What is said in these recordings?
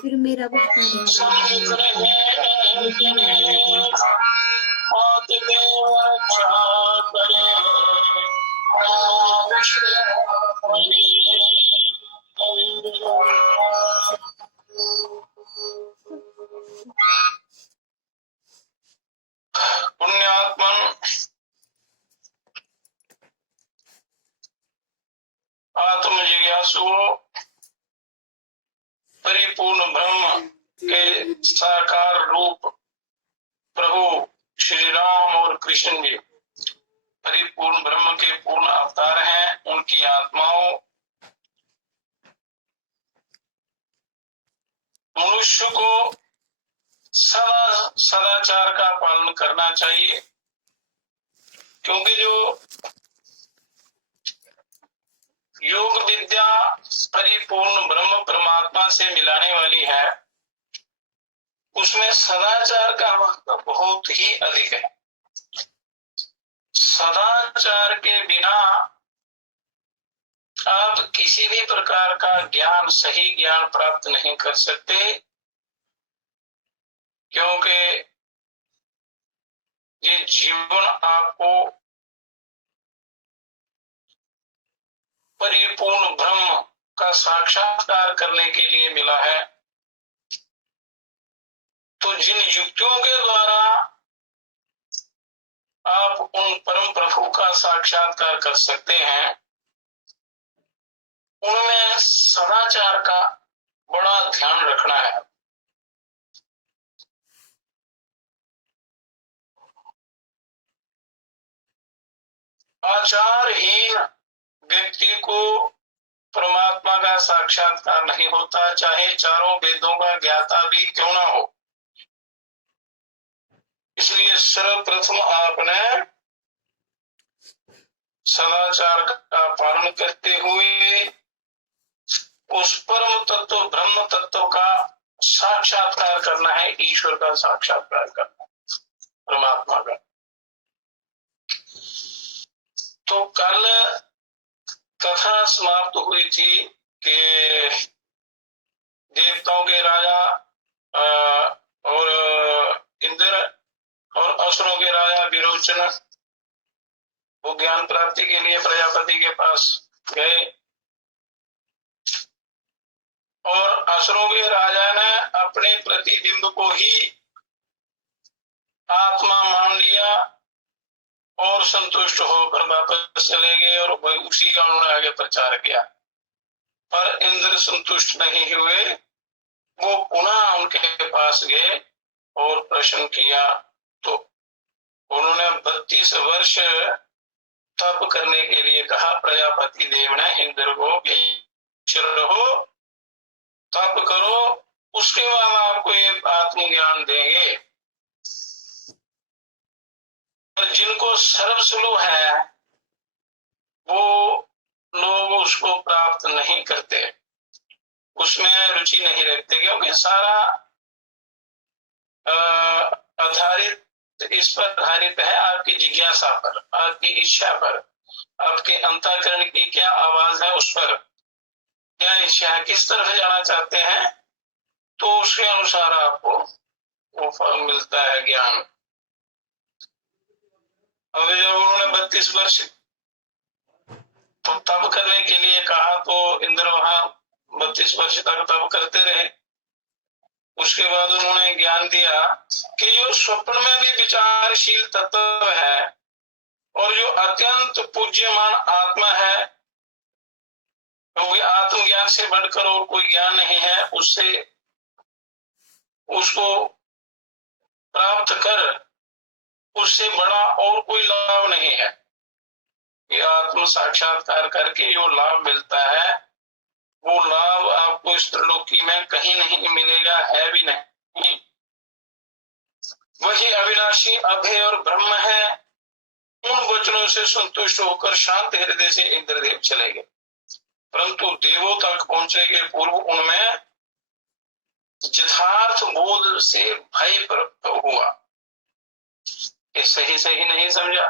फिर मेरा कुछ को परिपूर्ण ब्रह्म के साकार रूप प्रभु श्री राम और कृष्ण जी परिपूर्ण ब्रह्म के पूर्ण अवतार हैं। उनकी आत्माओं मनुष्य को सदाचार का पालन करना चाहिए, क्योंकि जो योग विद्या परिपूर्ण ब्रह्म परमात्मा से मिलाने वाली है, उसमें सदाचार का महत्व बहुत ही अधिक है। सदाचार के बिना आप किसी भी प्रकार का ज्ञान, सही ज्ञान प्राप्त नहीं कर सकते, क्योंकि ये जीवन आपको परिपूर्ण ब्रह्म का साक्षात्कार करने के लिए मिला है। तो जिन युक्तियों के द्वारा आप उन परम प्रभु का साक्षात्कार कर सकते हैं, उनमें सदाचार का बड़ा ध्यान रखना है। आचारहीन व्यक्ति को परमात्मा का साक्षात्कार नहीं होता, चाहे चारों वेदों का ज्ञाता भी क्यों ना हो। इसलिए सर्वप्रथम आपने सदाचार का पालन करते हुए उस परम तत्व ब्रह्म तत्व का साक्षात्कार करना है, ईश्वर का साक्षात्कार करना, परमात्मा का। तो कल कथा समाप्त हुई थी कि देवताओं के राजा और इंद्र और असुरों के राजा विरोचन वो ज्ञान प्राप्ति के लिए प्रजापति के पास गए, और असुरों के राजा ने अपने प्रतिबिंब को ही आत्मा मान लिया और संतुष्ट होकर वापस चले गए, और वही उसी का उन्होंने आगे प्रचार किया। पर इंद्र संतुष्ट नहीं हुए, वो पुनः उनके पास गए और प्रश्न किया। तो उन्होंने 32 वर्ष तप करने के लिए कहा। प्रजापति देव ने इंद्र को रहो, तप करो, उसके बाद आपको ये आत्मज्ञान देंगे। पर जिनको सर्वसुलभ है वो लोग उसको प्राप्त नहीं करते, उसमें रुचि नहीं रखते, क्योंकि सारा आधारित इस पर आधारित है आपकी जिज्ञासा पर, आपकी इच्छा पर, आपके अंतःकरण की क्या आवाज है उस पर, क्या इच्छा है, किस तरफ जाना चाहते हैं, तो उसके अनुसार आपको वो फल मिलता है, ज्ञान। अब जब उन्होंने 32 वर्ष तो तप करने के लिए कहा, तो इंद्र वहां 32 वर्ष तक तप करते रहे। उसके बाद उन्होंने ज्ञान दिया कि जो स्वप्न में भी विचारशील तत्व है और जो अत्यंत पूज्यमान आत्मा है, क्योंकि आत्मज्ञान से बढ़कर और कोई ज्ञान नहीं है, उससे उसको प्राप्त कर उससे बड़ा और कोई लाभ नहीं है। ये आत्म साक्षात्कार करके जो लाभ मिलता है, वो लाभ आपको इस त्रिलोकी में कहीं नहीं मिलेगा, है भी नहीं। वही अविनाशी अभय और ब्रह्म है। उन वचनों से संतुष्ट होकर शांत हृदय से इंद्रदेव चले गए, परंतु देवों तक पहुंचने के पूर्व उनमें यथार्थ बोध से भय प्रकट हुआ। ये सही नहीं समझा।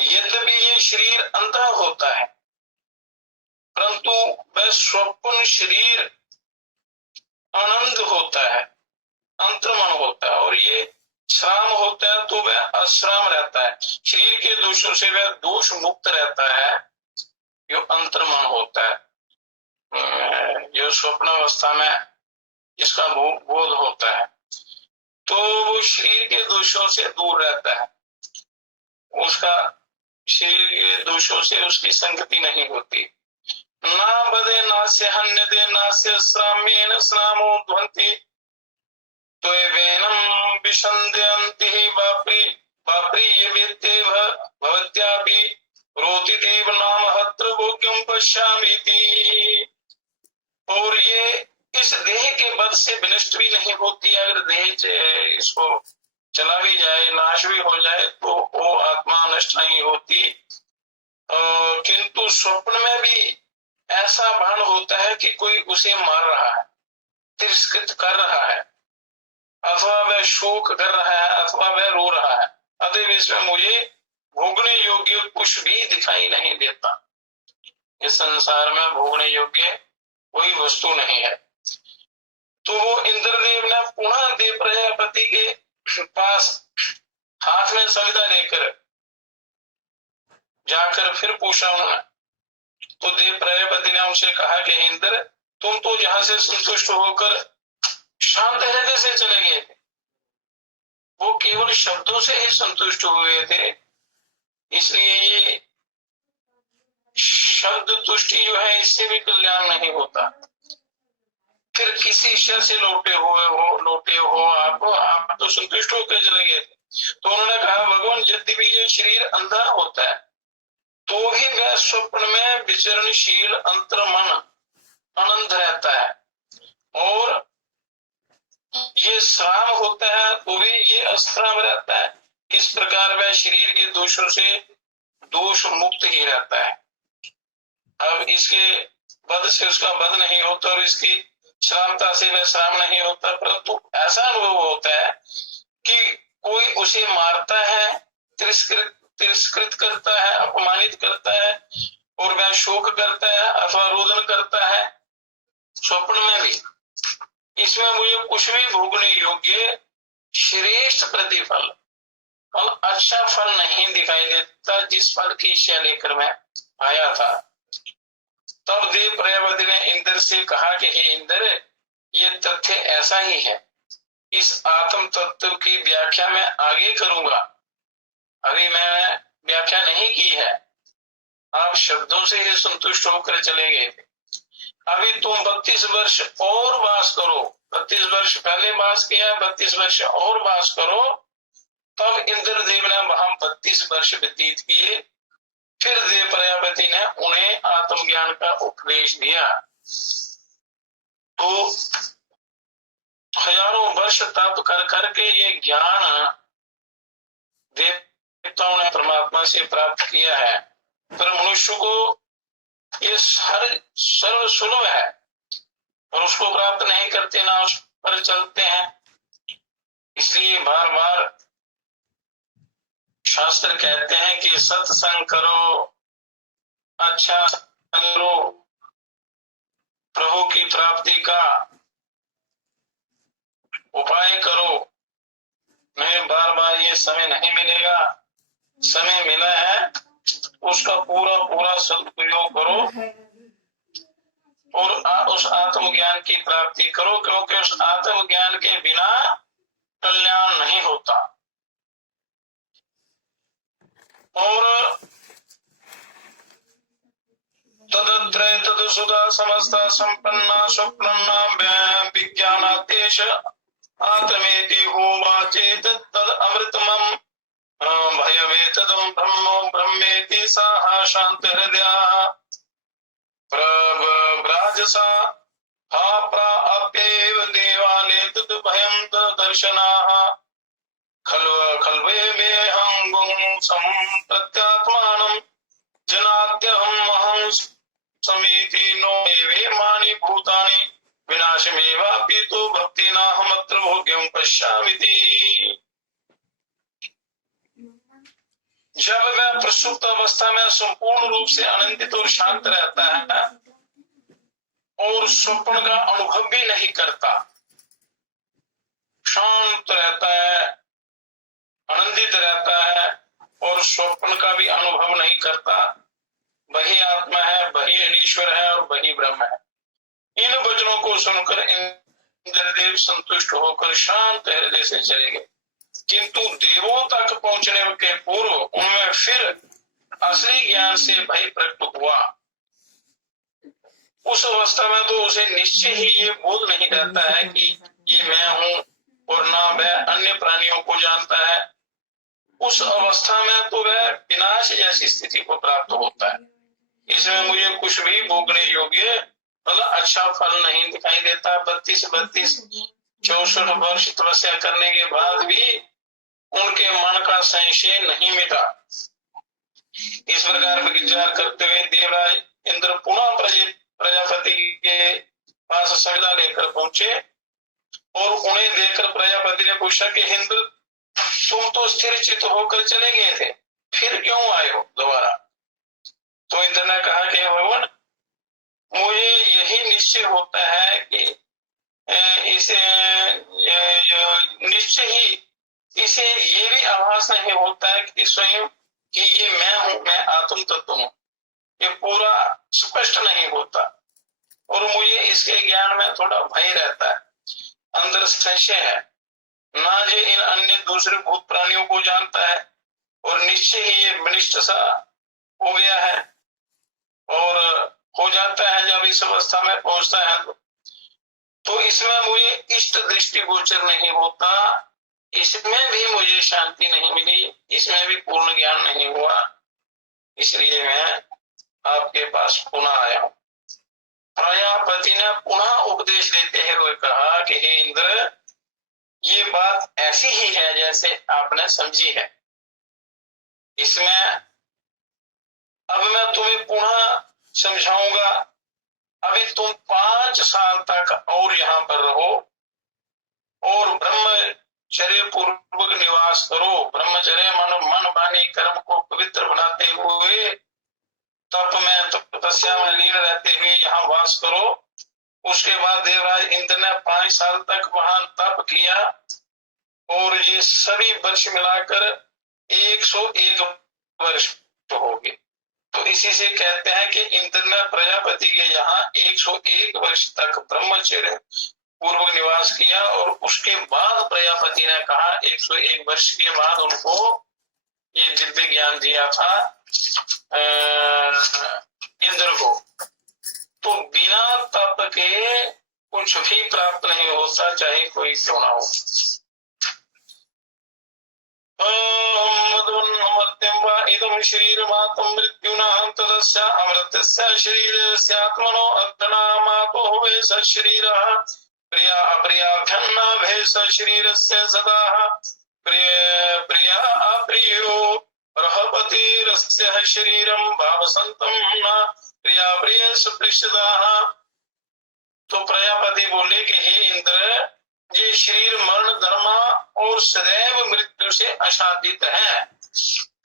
यद्यपि ये शरीर अंतः होता है, परंतु वह स्वप्न शरीर आनंद होता है, अंतर्मन होता है, और ये श्राम होता है तो वह अश्राम रहता है। शरीर के दोषों से वह दोष मुक्त रहता है, जो अंतर्मन होता है, जो स्वप्न अवस्था में जिसका बोध होता है, तो वो शरीर के दोषों से दूर रहता है, उसका शरीर के दोषों से उसकी संगति नहीं होती। ना बदे नास्य हन्यते नास्य श्राम्येन श्रामो ध्वन्ति त्ववेनं विषन्द्यन्ति वाप्रियमेत्येव भवत्यापि रोति देव नाम हत्र भोग्यं पश्यामीति। और ये इस देह के वध से विनष्ट भी नहीं होती। अगर देह इसको चला भी जाए, नाश भी हो जाए, तो वो आत्मा नष्ट नहीं होती। किंतु स्वप्न में भी ऐसा भान होता है कि कोई उसे मार रहा है, तिरस्कृत कर रहा है, अथवा वह शोक कर रहा है, अथवा वह रो रहा है। अतः इसमें मुझे भोगने योग्य कुछ भी दिखाई नहीं देता। इस संसार में भोगने योग्य कोई वस्तु नहीं है। तो वो इंद्रदेव ने पुनः देव प्रजापति के पास हाथ में सविता लेकर जाकर फिर पूछा उन्होंने। तो देव प्रजापति ने उनसे कहा कि इंद्र, तुम तो जहां से संतुष्ट होकर शांत हृदय से चले गए थे, वो केवल शब्दों से ही संतुष्ट हुए थे। इसलिए ये शब्द तुष्टि जो है, इससे भी कल्याण नहीं होता। फिर किसी शर से लौटे हो आप तो संतुष्ट होकर चले गए थे। तो उन्होंने कहा, भगवान, यद्यपि ये शरीर अंधा होता है तो भी वह स्वप्न में विचरणशील अंतर्मन आनंद रहता है, और ये श्राम होता है तो भी ये अश्राम रहता है। इस प्रकार वह शरीर के दोषों से दोष मुक्त ही रहता है। अब इसके वध से उसका वध नहीं होता और इसकी श्रामता से वह श्राम नहीं होता, परंतु ऐसा अनुभव होता है कि कोई उसे मारता है, तिरस्कृत करता है, अपमानित करता है, और वह शोक करता है अथवा रोदन करता है स्वप्न में भी। इसमें मुझे कुछ भी भोगने योग्य श्रेष्ठ प्रतिफल और अच्छा फल नहीं दिखाई देता, जिस फल की इच्छा लेकर मैं आया था। तब देव प्रजापति ने इंद्र से कहा कि हे इंद्र, ये तथ्य ऐसा ही है। इस आत्म तत्व की व्याख्या मैं आगे करूंगा, अभी मैं व्याख्या नहीं की है। आप शब्दों से ही संतुष्ट होकर चले गए थे। अभी तुम 32 वर्ष और वास करो। 32 वर्ष पहले वास किया, 32 वर्ष और वास करो। तब इंद्रदेव ने वहां 32 वर्ष व्यतीत किए। फिर देव प्रजापति ने उन्हें आत्मज्ञान का उपदेश दिया। तो हजारों वर्ष तप कर करके ये ज्ञान देवताओं ने परमात्मा से प्राप्त किया है, पर मनुष्य को ये सर्व सुलभ है और उसको प्राप्त नहीं करते, ना उस पर चलते हैं। इसलिए बार बार शास्त्र कहते हैं कि सत्संग करो, अच्छा करो, प्रभु की प्राप्ति का उपाय करो। नहीं, बार बार ये समय नहीं मिलेगा। समय मिला है, उसका पूरा पूरा सदुपयोग करो और उस आत्मज्ञान की प्राप्ति करो, क्योंकि उस आत्मज्ञान के बिना कल्याण नहीं होता। और तदत्रय तदसुधा समस्ता संपन्ना स्वप्नन्ना विज्ञानादेश आत्मेति होवाचेत तद अमृतमं भयवेतदं ब्रह्मो ब्रह्मेति साहा शांत हृदया प्रव्राजसा हा प्राप्येव देवाले तद भयं दर्शनाः खल्वेमेहं गुं सम्प्रत्यात्मानं जनात्यहं महं समीति नो एवेमानि भूतानि विनाशमेवापि तो भक्तिनाहमत्र भोग्यं पश्यामिति। जब वह प्रसुप्त अवस्था में संपूर्ण रूप से आनंदित और शांत रहता है और स्वप्न का अनुभव भी नहीं करता, शांत रहता है, आनंदित रहता है और स्वप्न का भी अनुभव नहीं करता, वही आत्मा है, वही ईश्वर है और वही ब्रह्म है। इन वचनों को सुनकर इंद्रदेव संतुष्ट होकर शांत हृदय से चले गए। किंतु देवों तक पहुंचने के पूर्व उनमें फिर असली ज्ञान से भय प्रकट हुआ। उस अवस्था में तो उसे निश्चय ही ये बोध नहीं रहता है कि ये मैं हूं और ना वह अन्य प्राणियों को जानता है। उस अवस्था में तो वह विनाश जैसी स्थिति को प्राप्त होता है। इसमें मुझे कुछ भी भोगने योग्य मतलब अच्छा फल नहीं दिखाई देता। 32 64 वर्ष तपस्या करने के बाद भी उनके मन का संशय नहीं मिटा। इस प्रकार विचार करते हुए देवराज इंद्र पुनः प्रजापति के पास सविदा लेकर पहुंचे और उन्हें देखकर प्रजापति ने पूछा कि इंद्र, तुम तो स्थिर चित्त होकर चले गए थे, फिर क्यों आए हो दोबारा? तो इंद्र ने कहा कि भगवान, मुझे यही निश्चय होता है कि इसे निश्चय ही इसे ये भी आभास नहीं होता है कि स्वयं कि ये मैं हूं, मैं आत्म तत्व हूं, ये पूरा स्पष्ट नहीं होता और मुझे इसके ज्ञान में थोड़ा भय रहता है, अंदर संशय है। ना जो इन अन्य दूसरे भूत प्राणियों को जानता है और निश्चय ही ये विनिष्ठ सा हो गया है और हो जाता है जब इस अवस्था में पहुंचता है तो इसमें मुझे इष्ट दृष्टि गोचर नहीं होता, इसमें भी मुझे शांति नहीं मिली, इसमें भी पूर्ण ज्ञान नहीं हुआ, इसलिए मैं आपके पास पुनः आया हूं। प्रजापति ने पुनः उपदेश देते हुए कहा कि हे इंद्र, ये बात ऐसी ही है जैसे आपने समझी है। इसमें अब मैं तुम्हें पुनः समझाऊंगा। अभी तुम 5 साल तक और यहाँ पर रहो और ब्रह्मचर्य पूर्वक निवास करो। ब्रह्मचर्य मन वाणी कर्म को पवित्र बनाते हुए तप में तपस्या में लीन रहते हुए यहाँ वास करो। उसके बाद देवराज इंद्र ने 5 साल तक वहां तप किया और ये सभी वर्ष मिलाकर 101 वर्ष हो गए। तो इसी से कहते हैं कि इंद्र ने प्रजापति के यहाँ 101 वर्ष तक ब्रह्मचर्य पूर्वक निवास किया और उसके बाद प्रजापति ने कहा 101 वर्ष के बाद उनको ये दिव्य ज्ञान दिया था इंद्र को। तो बिना तप के कुछ भी प्राप्त नहीं होता, चाहे कोई क्यों ना हो। इदं शरीरमात्म मृत्युना तदस्य अमृतस्य शरीरस्यात्मनो अर्थनामातो भवे स शरीरः प्रिया अप्रियाभ्यन्न भवे स शरीरस्य सदा प्रिया अप्रियो रहपतिरस्य शरीरं भावसन्तं न प्रिया प्रिय सुपृष्ठदाः। तो प्रजापति बोले कि हे इंद्र, ये शरीर मरण धर्म और सदैव मृत्यु से आच्छादित है,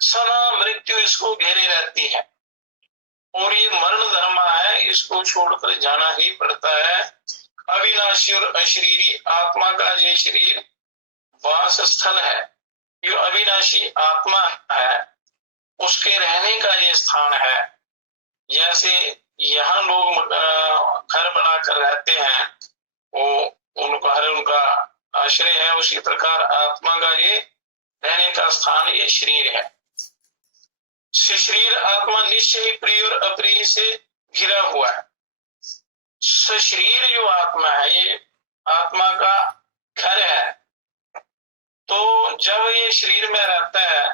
सदा मृत्यु इसको घेरे रहती है और ये मरण धर्म है, इसको छोड़कर जाना ही पड़ता है। अविनाशी और अशरीरी आत्मा का ये शरीर वास स्थल है, जो अविनाशी आत्मा है उसके रहने का ये स्थान है। जैसे यहाँ लोग घर बनाकर रहते हैं, वो उनका हर उनका आश्रय है, उसी प्रकार आत्मा का ये रहने का स्थान ये शरीर है। शरीर आत्मा निश्चय ही प्रिय और अप्रिय से घिरा हुआ है। शरीर जो आत्मा है ये आत्मा का घर है। तो जब ये शरीर में रहता है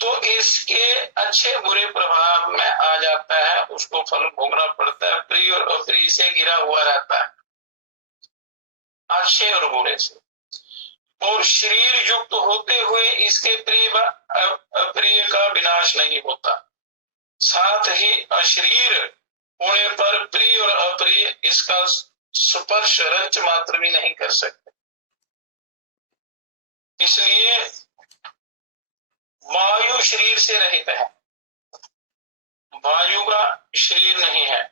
तो इसके अच्छे बुरे प्रभाव में आ जाता है, उसको फल भोगना पड़ता है, प्रिय और अप्रिय से घिरा हुआ रहता है, अच्छे और बुरे से। और शरीर युक्त होते हुए इसके प्रिय व अप्रिय का विनाश नहीं होता, साथ ही अशरीर होने पर प्रिय और अप्रिय इसका स्पर्श रंच मात्र भी नहीं कर सकते। इसलिए वायु शरीर से रहित है, वायु का शरीर नहीं है।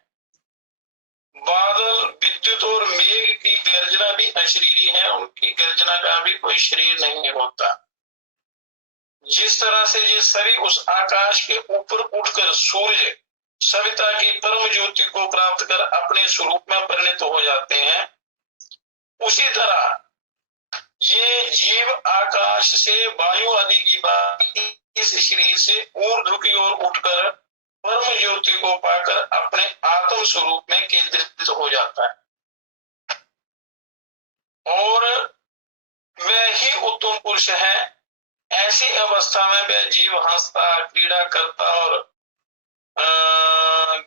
बादल, विद्युत और मेघ की गर्जना भी अशरीरी है, उनकी गर्जना का भी कोई शरीर नहीं होता। जिस तरह से ये सभी उस आकाश के ऊपर उठकर सूर्य सविता की परम ज्योति को प्राप्त कर अपने स्वरूप में परिणत हो जाते हैं, उसी तरह ये जीव आकाश से वायु आदि की बात इस शरीर से ऊर्ध्व की ओर उठकर परम ज्योति को पाकर अपने आत्म स्वरूप में केंद्रित हो जाता है और वह ही उत्तम पुरुष है। ऐसी अवस्था में वह जीव हंसता, क्रीड़ा करता और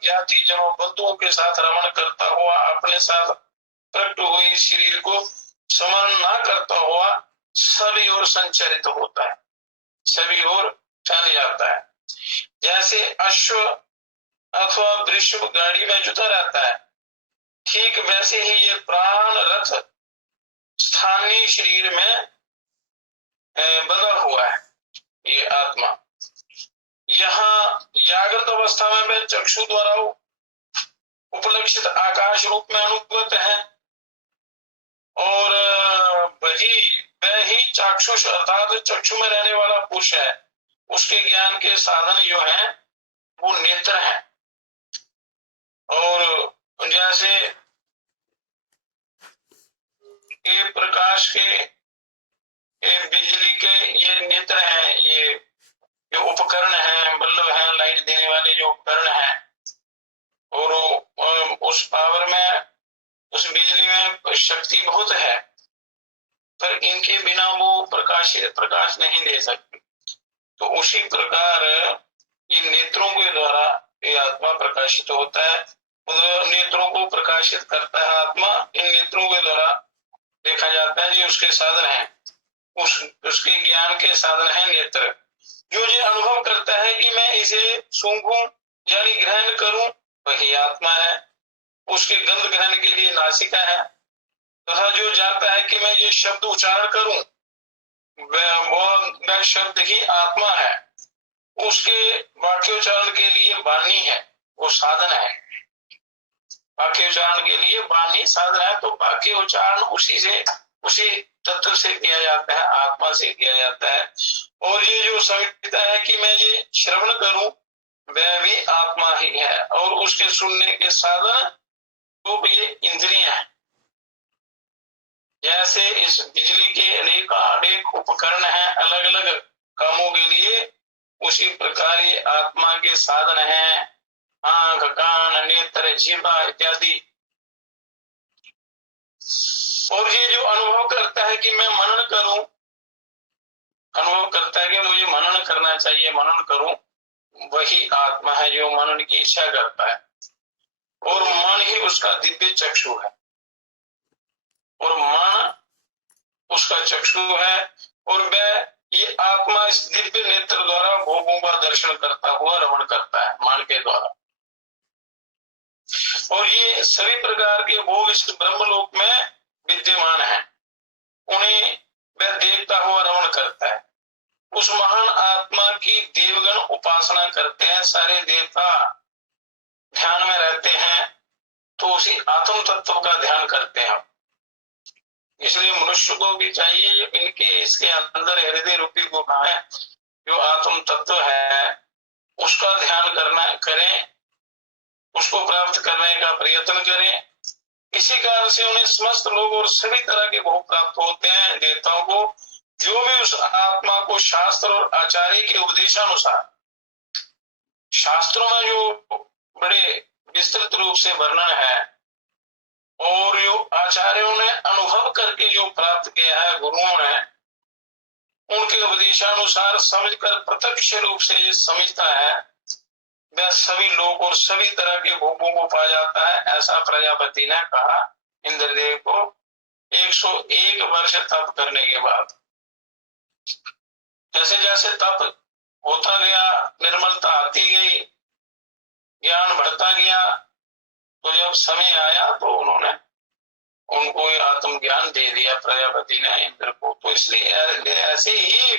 ज्ञाति जनों बंधुओं के साथ रमण करता हुआ अपने साथ प्रकट हुए शरीर को स्मरण न करता हुआ सभी ओर संचरित होता है, सभी ओर चल जाता है। जैसे अश्व अथवा वृषभ गाड़ी में जुटा रहता है, ठीक वैसे ही ये प्राण रथ स्थानीय शरीर में बंधा हुआ है। ये आत्मा यहाँ जागृत अवस्था में वह चक्षु द्वारा उपलक्षित आकाश रूप में अनुभूत है और वह ही चाक्षुष अर्थात चक्षु में रहने वाला पुरुष है। उसके ज्ञान के साधन जो है वो नेत्र है और जैसे ये प्रकाश के ये बिजली के ये नेत्र है, ये जो उपकरण है, बल्ब है, लाइट देने वाले जो उपकरण है और उस पावर में, उस बिजली में शक्ति बहुत है, पर इनके बिना वो प्रकाश नहीं दे सकती। तो उसी प्रकार इन नेत्रों के द्वारा ये आत्मा प्रकाशित होता है, नेत्रों को प्रकाशित करता है आत्मा। इन नेत्रों के द्वारा देखा जाता है, जो उसके साधन है, उसके ज्ञान के साधन है नेत्र। जो ये अनुभव करता है कि मैं इसे सूंघूं यानी ग्रहण करूं, वही आत्मा है। उसके गंध ग्रहण के लिए नासिका है तथा जो जानता है कि मैं ये शब्द उच्चारण करूं, वह शब्द ही आत्मा है। उसके वाक्योच्चारण के लिए वाणी है, वो साधन है। वाक्योच्चारण के लिए वाणी साधन है, तो वाक्योच्चारण उसी तत्व से किया जाता है, आत्मा से किया जाता है। और ये जो समझता है कि मैं ये श्रवण करूं, वह भी आत्मा ही है। और उसके सुनने के साधन तो ये इंद्रियां हैं। जैसे इस बिजली के अनेक उपकरण हैं अलग अलग कामों के लिए, उसी प्रकार ये आत्मा के साधन हैं, आंख, कान, नेत्र, जीवा इत्यादि। और ये जो अनुभव करता है कि मैं मनन करूं, अनुभव करता है कि मुझे मनन करना चाहिए, मनन करूं, वही आत्मा है जो मनन की इच्छा करता है। और मन ही उसका दिव्य चक्षु है और मन उसका चक्षु है और वह ये आत्मा इस दिव्य नेत्र द्वारा भोगों का दर्शन करता हुआ रमण करता है मन के द्वारा। और ये सभी प्रकार के भोग इस ब्रह्मलोक में विद्यमान है, उन्हें वह देखता हुआ रमण करता है। उस महान आत्मा की देवगण उपासना करते हैं, सारे देवता ध्यान में रहते हैं, तो उसी आत्म तत्व का ध्यान करते हैं। इसलिए मनुष्य को भी चाहिए इसके अंदर हृदय रूपी गुफा है, जो आत्म तत्व है, उसका ध्यान करें, उसको प्राप्त करने का प्रयत्न करें। इसी कारण से उन्हें समस्त लोग और सभी तरह के भोग प्राप्त होते हैं। देवताओं को जो भी उस आत्मा को शास्त्र और आचार्य के उपदेशानुसार, शास्त्रों में जो बड़े विस्तृत रूप से वर्णन है और जो आचार्यों ने अनुभव करके जो प्राप्त किया है गुरुओं ने, उनके उपदेशानुसार समझकर प्रत्यक्ष रूप से ये समझता है, वह सभी लोग और सभी तरह के भोगों को पा जाता है। ऐसा प्रजापति ने कहा इंद्रदेव को 101 वर्ष तप करने के बाद। जैसे जैसे तप होता गया, निर्मलता आती गई, ज्ञान बढ़ता गया, तो जब समय आया तो उन्होंने उनको आत्मज्ञान दे दिया प्रजापति ने इंद्र को। तो इसलिए ऐसे ही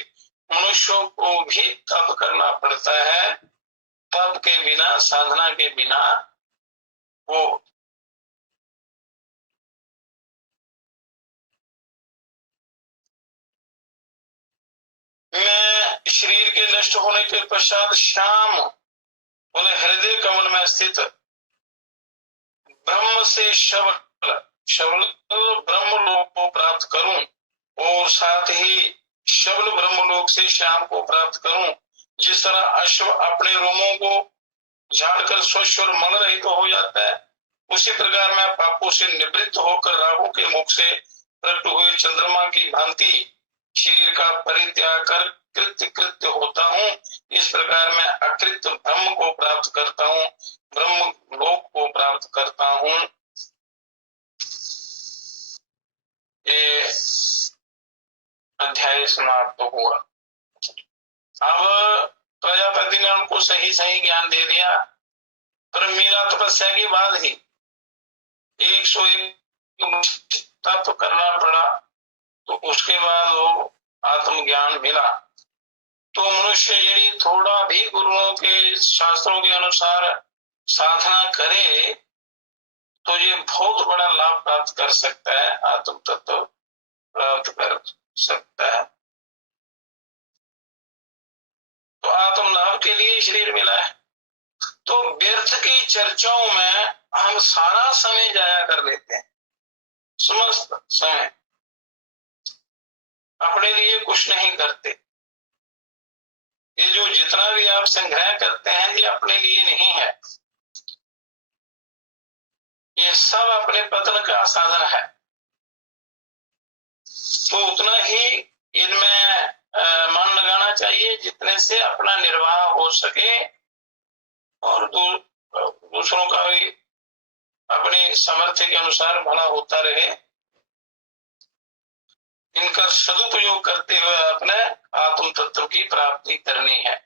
मनुष्यों को भी तप करना पड़ता है। तप के बिना, साधना के बिना वो मैं शरीर के नष्ट होने के पश्चात शाम उन्हें हृदय कमल में स्थित ब्रह्म से शबल ब्रह्मलोक को प्राप्त करूं और साथ ही शबल ब्रह्मलोक से श्याम को प्राप्त करूं। जिस तरह अश्व अपने रोमों को झाड़कर स्वच्छ और मल रहित तो हो जाता है, उसी प्रकार मैं पापों से निवृत्त होकर राहु के मुख से प्रकट हुए चंद्रमा की भांति शरीर का परित्याग कर कृत्य कृत्य होता हूँ। इस प्रकार मैं अकृत ब्रह्म को प्राप्त करता हूँ, ब्रह्म लोक को प्राप्त करता हूँ। ये अध्याय समाप्त हुआ। अब प्रजापति ने उनको सही सही ज्ञान दे दिया, पर मीरा तपस्या के बाद ही 101 तप करना पड़ा, तो उसके बाद वो आत्मज्ञान मिला। तो मनुष्य यदि थोड़ा भी गुरुओं के शास्त्रों के अनुसार साधना करे तो ये बहुत बड़ा लाभ प्राप्त कर सकता है, आत्म तत्व प्राप्त कर सकता है। तो आत्म लाभ के लिए शरीर मिला है। तो व्यर्थ की चर्चाओं में हम सारा समय जाया कर लेते हैं, समस्त समय अपने लिए कुछ नहीं करते। ये जो जितना भी आप संग्रह करते हैं ये अपने लिए नहीं है, ये सब अपने पतन का साधन है। तो उतना ही इनमें मन लगाना चाहिए जितने से अपना निर्वाह हो सके और दूसरों का भी अपने सामर्थ्य के अनुसार भला होता रहे। इनका सदुपयोग करते हुए अपने आत्म तत्व की प्राप्ति करनी है।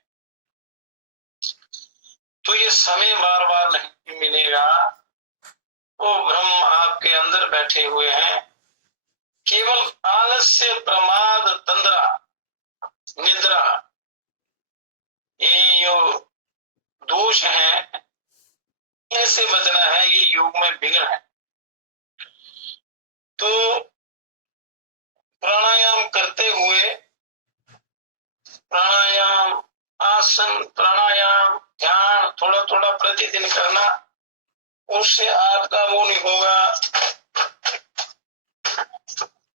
तो ये समय बार बार नहीं मिलेगा, वो ब्रह्म आपके अंदर बैठे हुए हैं। केवल आलस्य, प्रमाद, तंद्रा, निद्रा, ये जो दोष है इनसे बचना है, ये योग में विघ्न है। तो प्राणायाम करते हुए, प्राणायाम, आसन, प्राणायाम, ध्यान थोड़ा थोड़ा प्रतिदिन करना, उससे आपका वो नहीं होगा,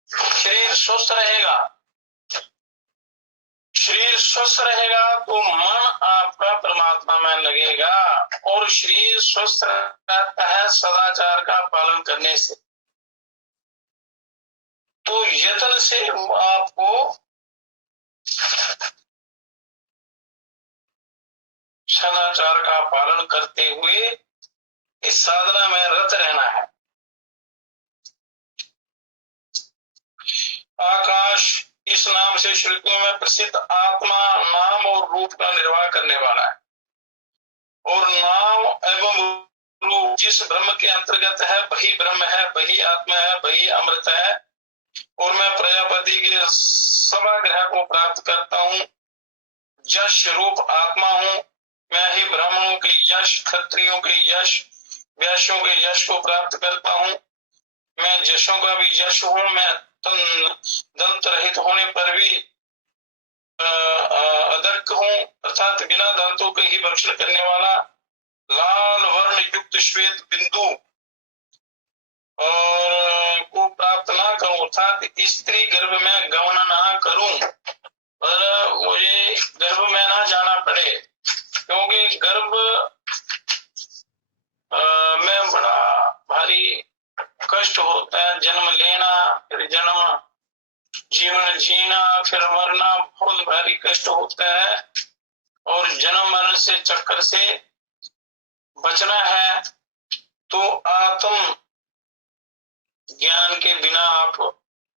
शरीर स्वस्थ रहेगा। शरीर स्वस्थ रहेगा तो मन आपका परमात्मा में लगेगा, और शरीर स्वस्थ रहता है सदाचार का पालन करने से। तो यत्न से आपको सदाचार का पालन करते हुए इस साधना में रत रहना है। आकाश इस नाम से श्रुतियों में प्रसिद्ध आत्मा नाम और रूप का निर्वाह करने वाला है, और नाम एवं रूप जिस ब्रह्म के अंतर्गत है वही ब्रह्म है, वही आत्मा है, वही अमृत है। और मैं प्रजापति के सभाग्रह को प्राप्त करता हूँ, यश रूप आत्मा हूँ। मैं ही ब्राह्मणों के यश, क्षत्रियों के यश, वैश्यों के यश को प्राप्त करता हूँ। मैं यशों का भी यश हूँ। मैं दंत रहित होने पर भी अदर्क हूँ, अर्थात बिना दंतों के ही भक्षण करने वाला। लाल वर्ण युक्त श्वेत बिंदु और को प्राप्त ना करूं, अर्थात स्त्री गर्भ में गमन ना करूं, पर मुझे गर्भ में ना जाना पड़े, क्योंकि गर्भ में बड़ा भारी कष्ट होता है। जन्म लेना, फिर जन्म जीवन जीना, फिर मरना, बहुत भारी कष्ट होता है। और जन्म मरण से चक्कर से बचना है तो आत्म ज्ञान के बिना आप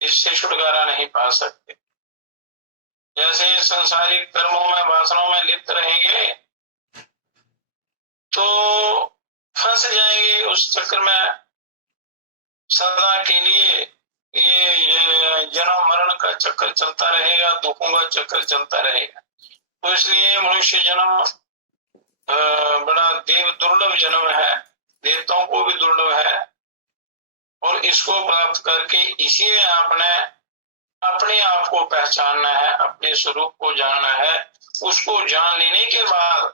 इससे छुटकारा नहीं पा सकते। जैसे संसारिक कर्मों में, वासनाओं में लिप्त रहेंगे तो फंस जाएंगे उस चक्कर में सदा के लिए। ये जन्म मरण का चक्कर चलता रहेगा, दुखों का चक्कर चलता रहेगा। तो इसलिए मनुष्य जन्म बड़ा दुर्लभ जन्म है, देवताओं को भी दुर्लभ है, और इसको प्राप्त करके इसी में आपने अपने आप को पहचानना है, अपने स्वरूप को जानना है। उसको जान लेने के बाद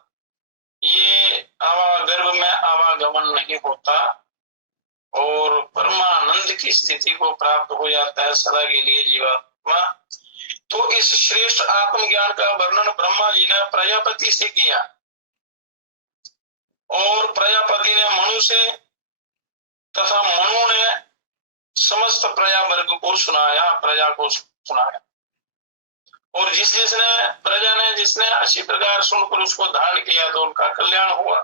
ये गर्भ में आवागमन नहीं होता और परमानंद की स्थिति को प्राप्त हो जाता है सदा के लिए जीवात्मा। तो इस श्रेष्ठ आत्मज्ञान का वर्णन ब्रह्मा जी ने प्रजापति से किया। और प्रजापति ने मनु से तथा मनु ने समस्त प्रजा वर्ग को सुनाया, प्रजा को सुनाया। और जिसने अच्छी प्रकार सुनकर उसको धारण किया तो उनका कल्याण हुआ।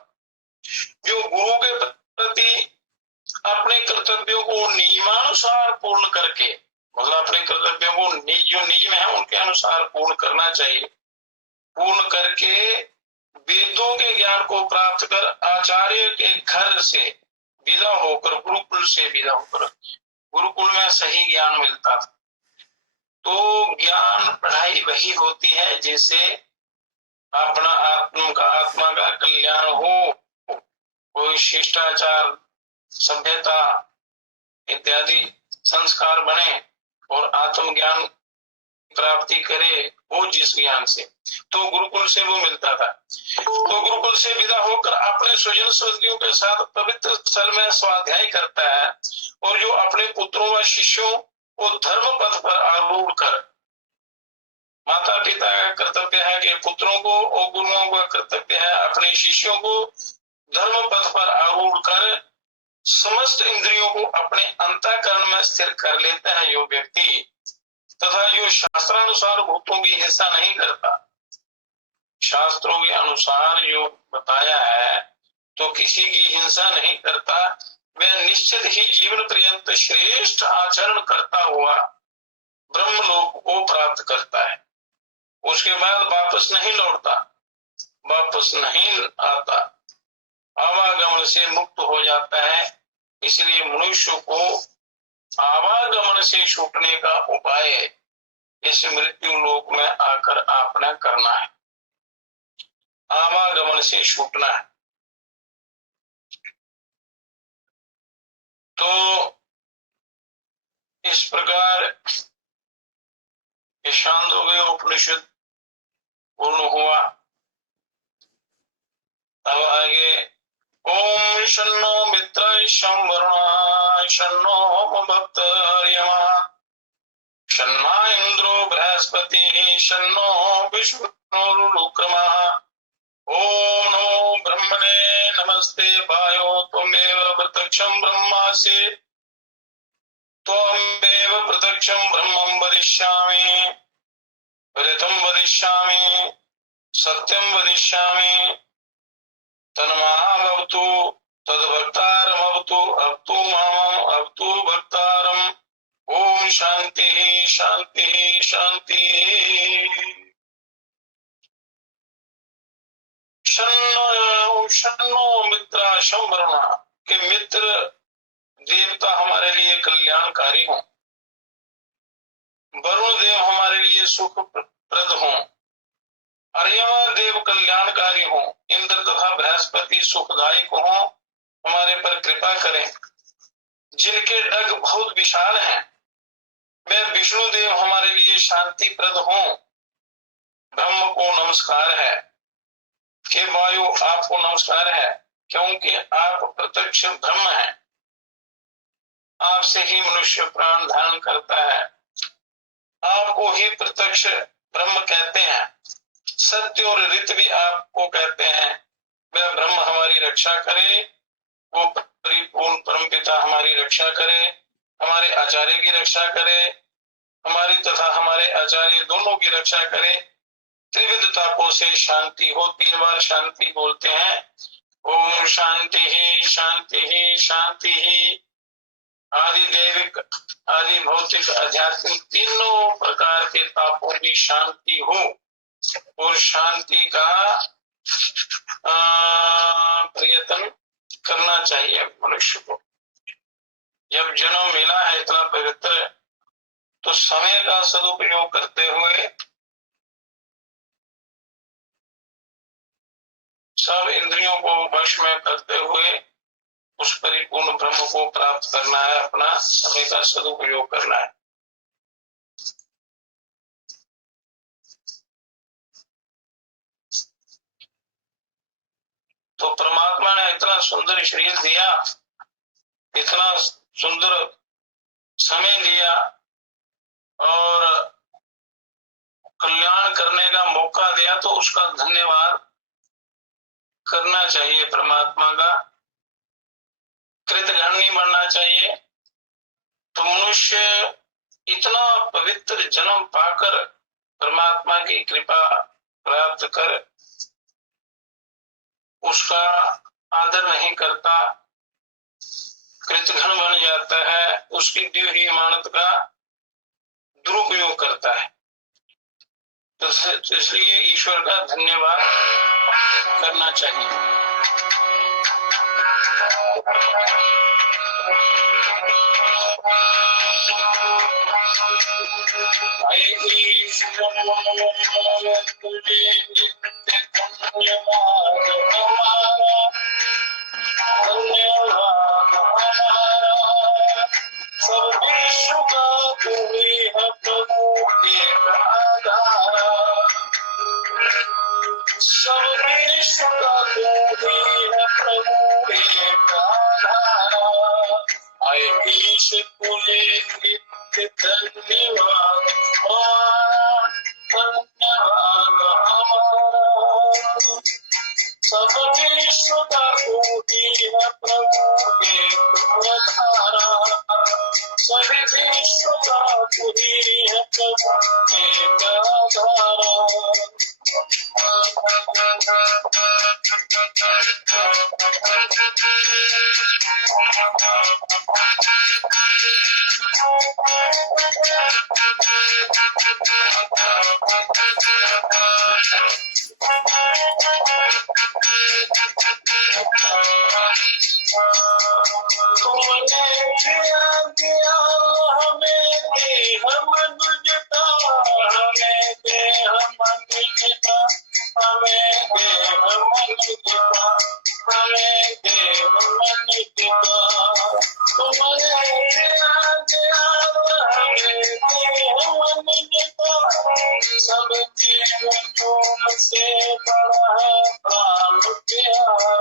जो गुरु के प्रति अपने कर्तव्यों को नियमानुसार पूर्ण करके, मतलब अपने कर्तव्यों को जो नियम है उनके अनुसार पूर्ण करना चाहिए, पूर्ण करके वेदों के ज्ञान को प्राप्त कर आचार्य के घर से विदा होकर, गुरुकुल से विदा होकर, गुरुकुल में सही ज्ञान मिलता था। तो ज्ञान पढ़ाई वही होती है जिससे अपना आत्मा का कल्याण हो, कोई शिष्टाचार, सभ्यता इत्यादि संस्कार बने और आत्मज्ञान प्राप्ति करे, वो जिस ज्ञान से, तो गुरुकुल से वो मिलता था। तो गुरुकुल से विदा होकर अपने स्वजन सदस्यों के साथ पवित्र स्थल में स्वाध्याय करता है और जो अपने पुत्रों व शिष्यों को धर्म पथ पर आरूढ़ कर, माता पिता का कर्तव्य है कि पुत्रों को, और गुरुओं का कर्तव्य है अपने शिष्यों को धर्म पथ पर आरूढ़ कर समस्त इंद्रियों को अपने अंतःकरण में स्थिर कर लेता है जो व्यक्ति, तथा जो शास्त्रानुसार भूतों की हिंसा नहीं करता, शास्त्रों के अनुसार जो बताया है तो किसी की हिंसा नहीं करता, वह निश्चित ही जीवन पर्यंत श्रेष्ठ आचरण करता हुआ ब्रह्मलोक को प्राप्त करता है। उसके बाद वापस नहीं लौटता, वापस नहीं आता, आवागमन से मुक्त हो जाता है। इसलिए मनुष्य को आवागमन से छूटने का उपाय इस मृत्यु लोक में आकर आपने करना है, आवागमन से छूटना है। तो इस प्रकार छांदोग्य उपनिषद पूर्ण हुआ। अब आगे ओम शन्नो मित्राय शं वरुणाय शन्नो भक्तर्यमा शन्ना इंद्रो बृहस्पति शन्नो विष्णुरुक्रमः ओम नमो ब्रह्मणे नमस्ते वायो त्वमेव प्रत्यक्षं ब्रह्मासि त्वमेव प्रत्यक्षं ब्रह्मं वदिष्यामि ऋतं वदिष्यामि सत्यं वदिष्यामि तन्मामवतु तद्भक्तारमवतु अवतु मामम् अवतु भक्तारम् ओम शांति शांति शांति। शन्नो मित्रा शं वरुणा के मित्र देवता हमारे लिए कल्याणकारी हों, वरुण देव हमारे लिए सुख प्रद हों, अर्यमा देव कल्याणकारी हों, इंद्र तथा बृहस्पति सुखदायक हों, हमारे पर कृपा करें। जिनके डग बहुत विशाल हैं वे विष्णु देव हमारे लिए शांति प्रद हों। ब्रह्म को नमस्कार है कि वायु आपको नमस्कार है, क्योंकि आप प्रत्यक्ष ब्रह्म हैं, आपसे ही मनुष्य प्राण धारण करता है, आपको ही प्रत्यक्ष ब्रह्म कहते हैं। सत्य और ऋत भी आपको कहते हैं। वह ब्रह्म हमारी रक्षा करे, वो परिपूर्ण परम पिता हमारी रक्षा करे, हमारे आचार्य की रक्षा करे, हमारी तथा हमारे आचार्य दोनों की रक्षा करे। त्रिविध तापों से शांति हो, 3 बार शांति बोलते हैं। ओम शांति ही शांति ही शांति ही। आदि दैविक आदि भौतिक आध्यात्मिक तीनों प्रकार के तापों की शांति हो और शांति का प्रयत्न करना चाहिए मनुष्य को। जब जन्म मिला है इतना पवित्र, तो समय का सदुपयोग करते हुए सब इंद्रियों को वश में करते हुए उस परिपूर्ण ब्रह्म को प्राप्त करना है, अपना समय का सदुपयोग करना है। तो परमात्मा ने इतना सुंदर शरीर दिया, इतना सुंदर समय दिया और कल्याण करने का मौका दिया, तो उसका धन्यवाद करना चाहिए, परमात्मा का कृतघ्न नहीं बनना चाहिए। तो मनुष्य इतना पवित्र जन्म पाकर परमात्मा की कृपा प्राप्त कर उसका आदर नहीं करता, कृतघ्न बन जाता है, उसकी दी हुई अमानत का दुरुपयोग करता है। तो इसलिए ईश्वर का धन्यवाद करना चाहिए। सब विश्व का तू ही है प्रभु एक आधार, सब विश्व का तू ही है प्रभु एक आधार। आए ईश तुझे नित्य धन्यवाद धन्यवाद हमारा, सब विश्व का तू ही है प्रभु एक आधार, सभी विश्व का तू ही है प्रभु एक आधार। तुमने दिया हमें देह मनुष्यता, हमें देह मनुष्यता, हमें देह मनुष्यता, हमें देह मनुष्यता। तुमने दिया हमें देह मनुष्यता, सब जीवन से बड़ा है प्राण प्यारा,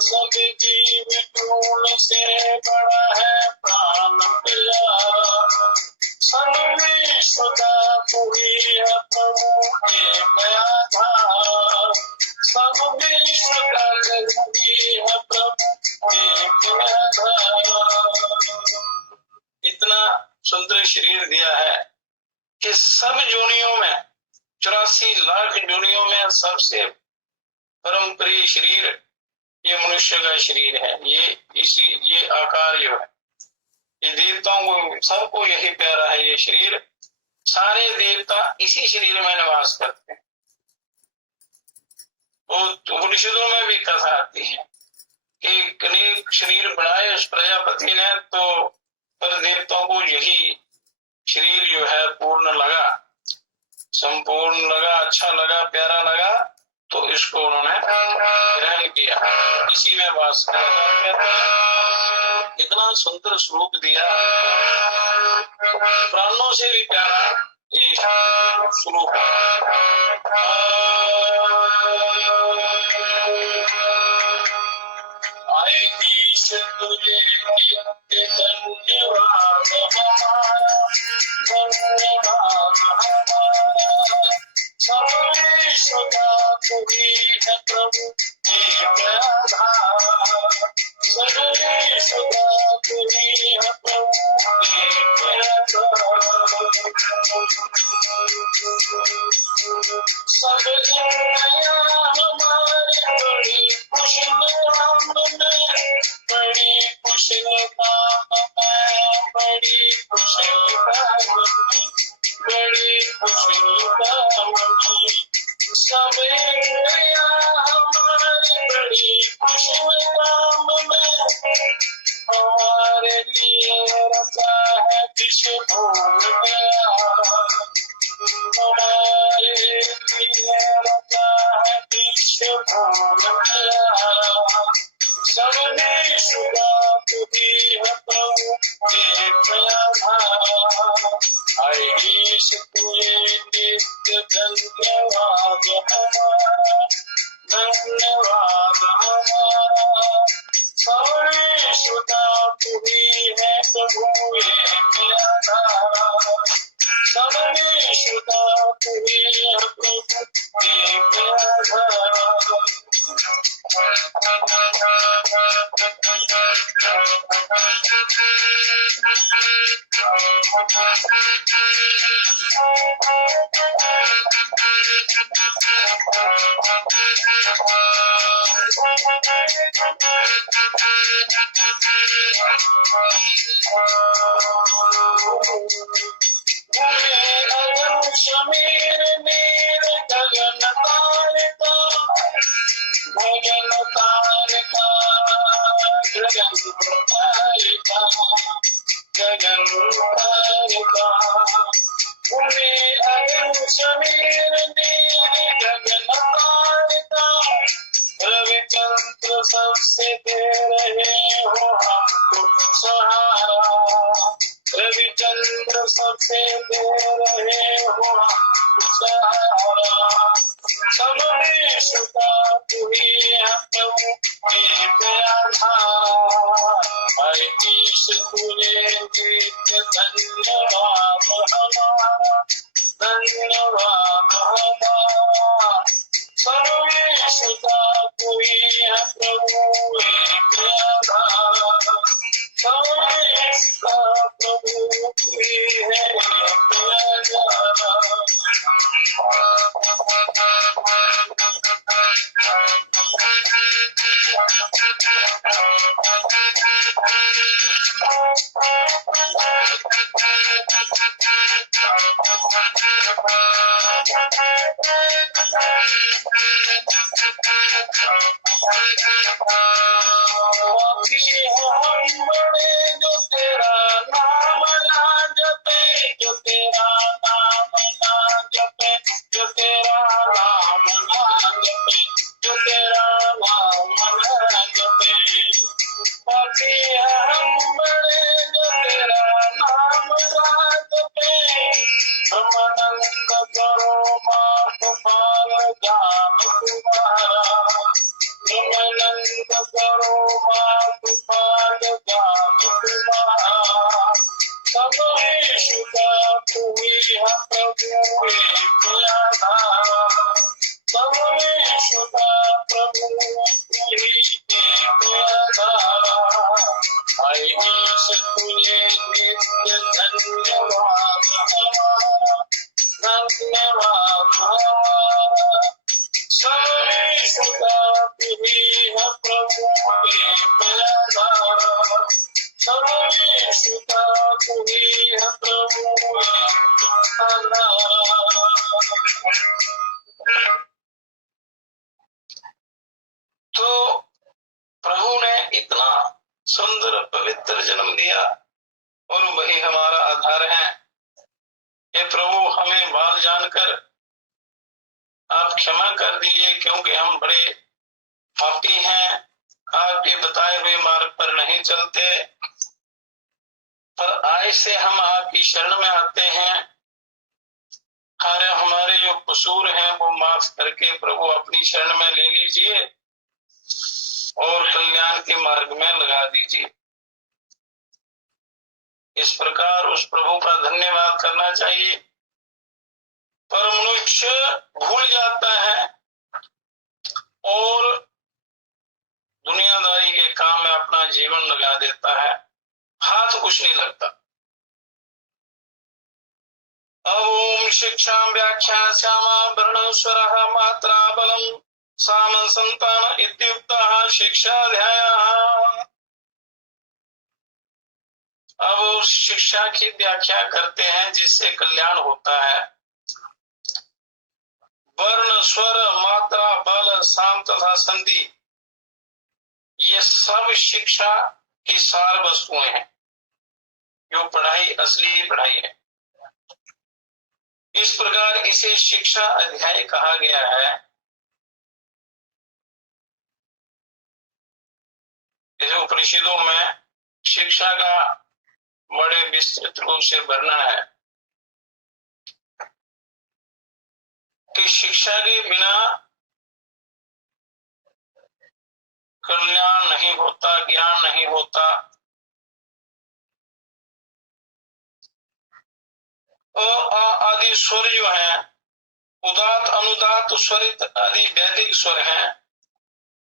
सब जीव ढूंढ से बड़ा है प्राण प्यारा। सर्वेश्वर का तू ही है प्रभु एक आधार, सब विश्व का तू ही है प्रभु एक आधार। इतना सुंदर शरीर दिया है कि सब जोनियों में 84 लाख जोनियों में सबसे परम प्रिय शरीर ये मनुष्य का शरीर है। ये आकार जो है, ये देवताओं को सबको यही प्यारा है। ये शरीर, सारे देवता इसी शरीर में निवास करते हैं। तो उपनिषदों में भी कथा आती है कि अनेक शरीर बनाए उस प्रजापति ने, तो पर देवताओं को यही शरीर जो है पूर्ण लगा, संपूर्ण लगा, अच्छा लगा, प्यारा लगा, तो इसको उन्होंने ग्रहण किया, इसी में वास किया। इतना सुंदर स्वरूप दिया, प्राणों से भी प्यारा ये स्वरूप आए ईश तुझे नित्य धन्यवाद हमारा, धन्यवाद हमारा। सर्वेश्वर का तू ही है प्रभु एक आधार, सर्वेश्वर का तू ही है प्रभु एक आधार। सब दुनिया हमारे बड़ी कुशलता में, बड़ी कुशलता में, बड़ी कुशलता में, बड़ी कुशलता में। सब दुनिया हमारी बड़ी कुशलता में, हमारे लिए रचा है विश्व भोग गया, हमारे लिए रचा है विश्व भोग गया। सर्वेश्वर का तू ही है प्रभु एक आधार, आए ईश तुझे नित्य धन्यवाद हमारा, धन्यवाद हमारा। सर्वेश्वर का तू ही है प्रभु एक आधार, सर्वेश्वर का तू ही है प्रभु समीर नीर गगन तारिका गगन तारिका गगन तारिका गगन तारिका भूमि अगन समीर नीर गगन तारिका रविचंद्र सबसे दे रहे हो हमको सहारा रविचंद्र सबसे दे रहे हो हमको सहारा सब देश का तू ही है प्रभु एक आधार ईश तुझे नित्य धन्यवाद हमारा धन्यवाद हमारा सर्वेश का तू ही है प्रभु एक आधार सर्वेश का प्रभु तू ही है एक आधार हम बड़े जो तेरा नाम ना जपे जो तेरा नाम ना जपे जो तेरा नाम ना जपे जो तेरा नाम ना जपे पापी है हम बड़े जो तेरा नाम ना जपे ब्रह्मानंद करो माफ पाल जान तुम्हारा ब्रह्मानंद करो माफ पाल जान तुम्हारा सब यीशु का तू ही है प्रभु एक आधार सब यीशु का प्रभु तू ही एक आधार आई ईश तुझे नित्य धन्यवाद हमारा धन्यवाद हमारा सब यीशु का तू ही है प्रभु एक आधार सब यीशु का तू ही है प्रभु एक आधार। तो प्रभु ने इतना सुंदर पवित्र जन्म दिया और वही हमारा आधार है। ये प्रभु हमें बाल जानकर आप क्षमा कर दीजिए क्योंकि हम बड़े पापी हैं, आपके बताए हुए मार्ग पर नहीं चलते, पर आज से हम आपकी शरण में आते हैं। हमारे जो कसूर हैं वो माफ करके प्रभु अपनी शरण में ले लीजिए और कल्याण के मार्ग में लगा दीजिए। इस प्रकार उस प्रभु का धन्यवाद करना चाहिए। पर मनुष्य भूल जाता है और दुनियादारी के काम में अपना जीवन लगा देता है, हाथ कुछ नहीं लगता। ओम शिक्षा व्याख्या श्यामा वर्ण स्वर मात्रा बलम साम संतान इत्युक्तः शिक्षाध्याय। अब उस शिक्षा की व्याख्या करते हैं जिससे कल्याण होता है। वर्ण स्वर मात्रा बल साम तथा संधि ये सब शिक्षा की सार वस्तुएं हैं, जो पढ़ाई असली पढ़ाई है। इस प्रकार इसे शिक्षा अध्याय कहा गया है। इस उपनिषदों में शिक्षा का बड़े विस्तृत रूप से वर्णन है कि शिक्षा के बिना कल्याण नहीं होता, ज्ञान नहीं होता। आदि स्वर जो है, उदात अनुदात स्वरित आदि वैदिक स्वर हैं।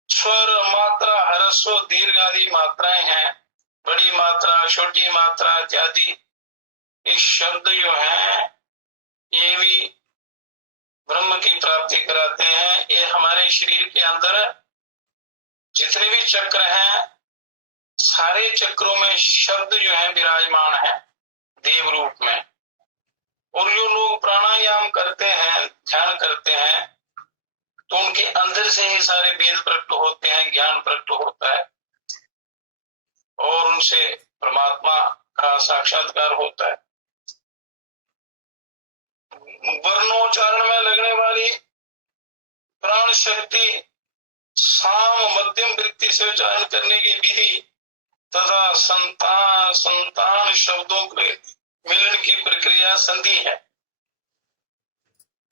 स्वर मात्रा हरस्व दीर्घ आदि मात्राएं हैं बड़ी मात्रा, छोटी मात्रा इत्यादि ये शब्द जो है ये भी ब्रह्म की प्राप्ति कराते हैं। ये हमारे शरीर के अंदर जितने भी चक्र हैं, सारे चक्रों में शब्द जो है विराजमान है देव रूप में। और जो लोग प्राणायाम करते हैं, ध्यान करते हैं, तो उनके अंदर से ही सारे वेद प्रकट होते हैं, ज्ञान प्रकट होता है और उनसे परमात्मा का साक्षात्कार होता है। वर्णोच्चारण में लगने वाली प्राण शक्ति साम मध्यम वृत्ति से उच्चारण करने की विधि तथा संतान शब्दों के मिलन की प्रक्रिया संधि है।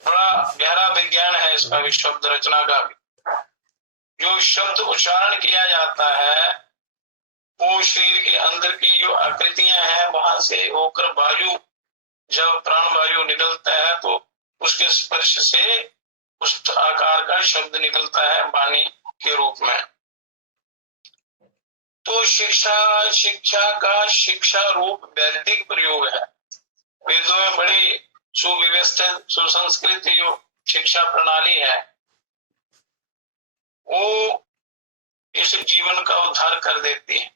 बड़ा गहरा विज्ञान है इसका भी, शब्द रचना का भी। जो शब्द उच्चारण किया जाता है वो शरीर के अंदर की जो आकृतियां हैं वहां से होकर वायु, जब प्राण वायु निकलता है तो उसके स्पर्श से उस आकार का शब्द निकलता है वाणी के रूप में। तो शिक्षा का शिक्षा रूप वैदिक प्रयोग है। वेदों में बड़ी सुव्यवस्थित सुसंस्कृत जो शिक्षा प्रणाली है वो इस जीवन का उद्धार कर देती है,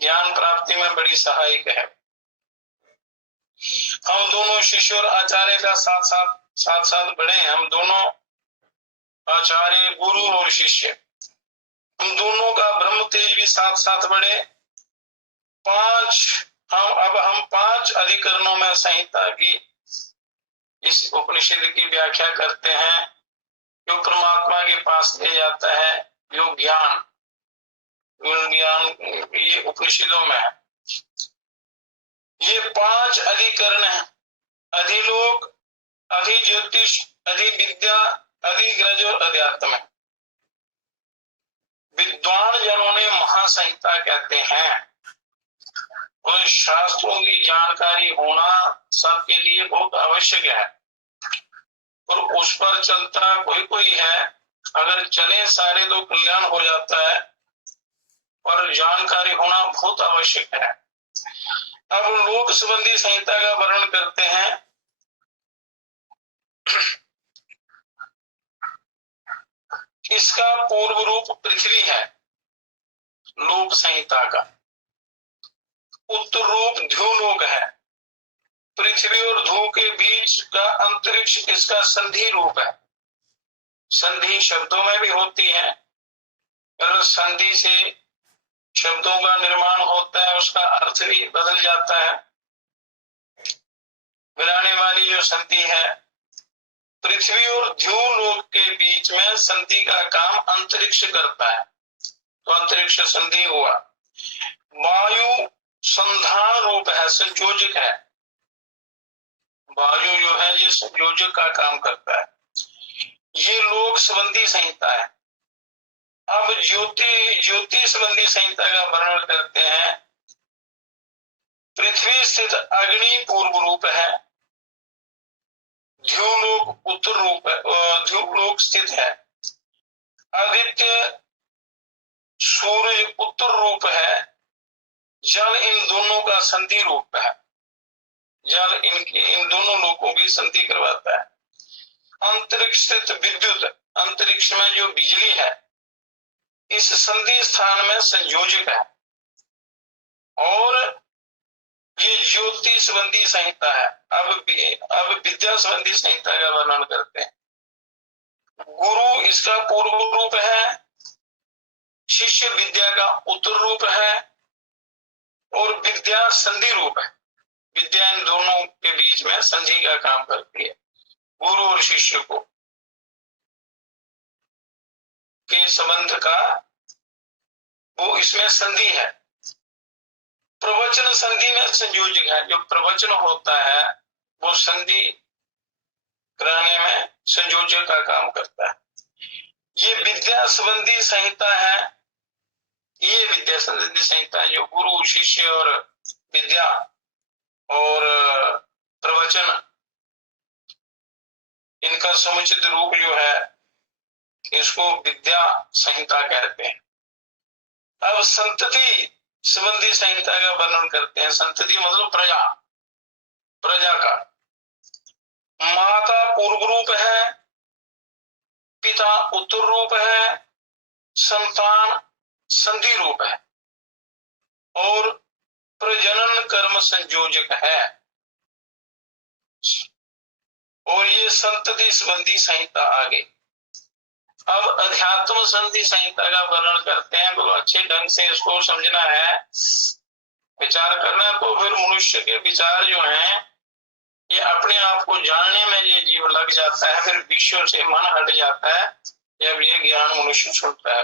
ज्ञान प्राप्ति में बड़ी सहायक है। हम दोनों शिष्य और आचार्य का साथ साथ बढ़े। हम दोनों आचार्य, गुरु और शिष्य, हम दोनों का ब्रह्म तेज भी साथ साथ बढ़े। हम 5 अधिकरणों में संहिता की इस उपनिषद की व्याख्या करते हैं, जो परमात्मा के पास ले जाता है, जो ज्ञान ये उपनिषदों में है। ये 5 अधिकरण है: अधिलोक, अधिज्योतिष, अधिविद्या, अधिग्रज और अध्यात्म। विद्वान जनों ने महासंहिता कहते हैं। और शास्त्रों की जानकारी होना सबके लिए बहुत आवश्यक है और उस पर चलता कोई है। अगर चले सारे तो कल्याण हो जाता है और जानकारी होना बहुत आवश्यक है। अब लोक संबंधी संहिता का वर्णन करते हैं। इसका पूर्व रूप पृथ्वी है लोक संहिता का, उत्तर रूप ध्रुवलोक है। पृथ्वी और ध्रुव के बीच का अंतरिक्ष इसका संधि रूप है। संधि शब्दों में भी होती है, अगर संधि से शब्दों का निर्माण होता है उसका अर्थ भी बदल जाता है। मिलाने वाली जो संधि है, पृथ्वी और ध्रुवलोक के बीच में संधि का काम अंतरिक्ष करता है, तो अंतरिक्ष संधि हुआ। वायु संधान रूप है, संयोजक है। वायु जो है ये संयोजक का काम करता है। ये लोक संबंधी संहिता है। अब ज्योति संबंधी संहिता का वर्णन करते हैं। पृथ्वी स्थित अग्नि पूर्व रूप है, ध्रुवलोक उत्तर रूप है, ध्रुवलोक स्थित है। आदित्य सूर्य उत्तर रूप है। जल इन दोनों का संधि रूप है। जल इन दोनों लोगों की संधि करवाता है। अंतरिक्ष स्थित विद्युत, अंतरिक्ष में जो बिजली है इस संधि स्थान में संयोजक है। और ये ज्योति संबंधी संहिता है। अब विद्या संबंधी संहिता का वर्णन करते हैं। गुरु इसका पूर्व रूप है, शिष्य विद्या का उत्तर रूप है और विद्या संधि रूप है। विद्या इन दोनों के बीच में संधि का काम करती है। गुरु और शिष्य को के संबंध का वो इसमें संधि है। प्रवचन संधि में संयोजक है। जो प्रवचन होता है वो संधि कराने में संयोजक का काम करता है। ये विद्या संबंधी संहिता है। ये विद्या संबंधी संहिता जो गुरु, शिष्य और विद्या और प्रवचन, इनका समुचित रूप जो है इसको विद्या संहिता कहते हैं। अब संतति संबंधी संहिता का वर्णन करते हैं। संतति मतलब प्रजा, प्रजा का। माता पूर्व रूप है, पिता उत्तर रूप है, संतान संधि रूप है और प्रजनन कर्म संयोजक है। और ये संतति संबंधी संहिता आ गई। अब अध्यात्म संधि संहिता का वर्णन करते हैं। तो अच्छे ढंग से इसको समझना है, विचार करना है। तो फिर मनुष्य के विचार जो हैं ये अपने आप को जानने में ये जीव लग जाता है, फिर विषयों से मन हट जाता है जब ये ज्ञान मनुष्य सुनता है।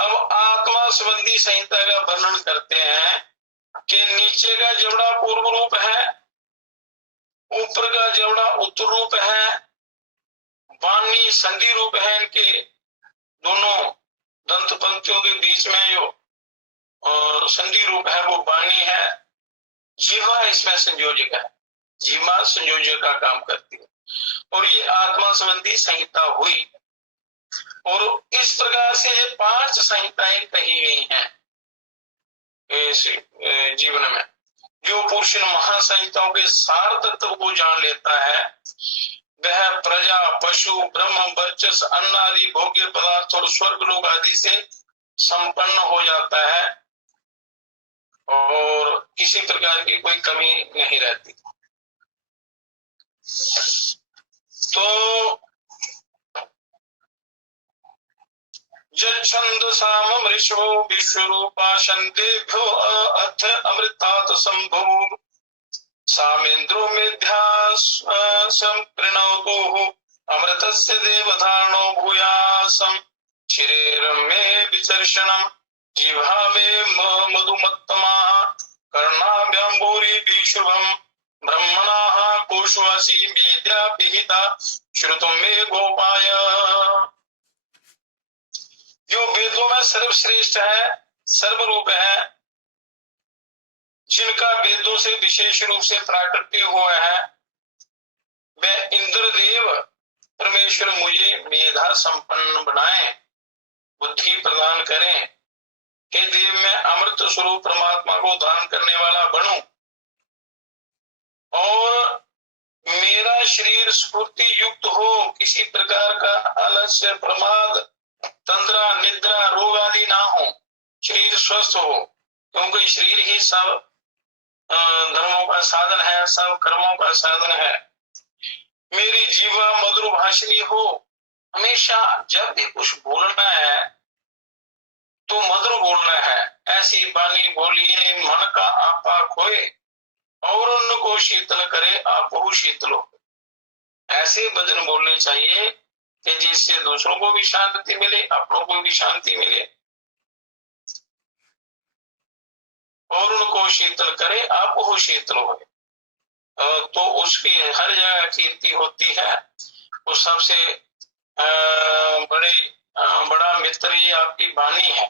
अब आत्मा संबंधी संहिता का वर्णन करते हैं कि नीचे का जेवड़ा पूर्व रूप है, ऊपर का जेवड़ा उत्तर रूप है, वाणी संधि रूप है। इनके दोनों दंत पंक्तियों के बीच में जो संधि रूप है वो वाणी है। जीवा इसमें संयोजक है, जीवा संयोजक का काम करती है। और ये आत्मा संबंधी संहिता हुई। और इस प्रकार से ये 5 संहिताएं कही गई हैं इस जीवन में। जो पुरुष इन महासंहिताओं के सार तत्व को जान लेता है वह प्रजा, पशु, ब्रह्म, वर्चस, अन्न आदि भोग्य पदार्थ और स्वर्ग लोक आदि से संपन्न हो जाता है और किसी प्रकार की कोई कमी नहीं रहती। तो छंदसाम वृषभो विश्वरूपा शंदेभ्यो अथ अमृतात संभव सामेन्द्रो मेध्यासं प्रणौतु अमृतस्य देवधारणो भूयासं शरीरं मे विचर्षणं जिह्वा मे मधुमत्तमा कर्णाभ्यंबोरी विशुभम ब्रह्मणाः कोशवासी मेद्या पिहिता श्रुतुं मे गोपाय। जो वेदों में सर्वश्रेष्ठ है, सर्वरूप है, जिनका वेदों से विशेष रूप से प्राकट्य हुआ है, वह इंद्रदेव परमेश्वर मुझे मेधा संपन्न बनाए, बुद्धि प्रदान करें। हे देव, मैं अमृत स्वरूप परमात्मा को धारण करने वाला बनूं और मेरा शरीर स्फूर्ति युक्त हो, किसी प्रकार का आलस्य, प्रमाद, तंद्रा, निद्रा, रोग आदि ना हो, शरीर स्वस्थ हो, क्योंकि शरीर ही सब धर्मों का साधन है, सब कर्मों का साधन है। मेरी जीवा मधुर भाषणी हो, हमेशा जब भी कुछ बोलना है तो मधुर बोलना है। ऐसी वाणी बोलिए मन का आपा खोए और उनको शीतल करे आपो शीतल हो। ऐसे वचन बोलने चाहिए कि जिससे दूसरों को भी शांति मिले, अपनों को भी शांति मिले और उनको शीतल करे आपको शीतल हो। तो उसकी हर जगह कीर्ति होती है। वो सबसे बड़ा मित्र ये आपकी वाणी है,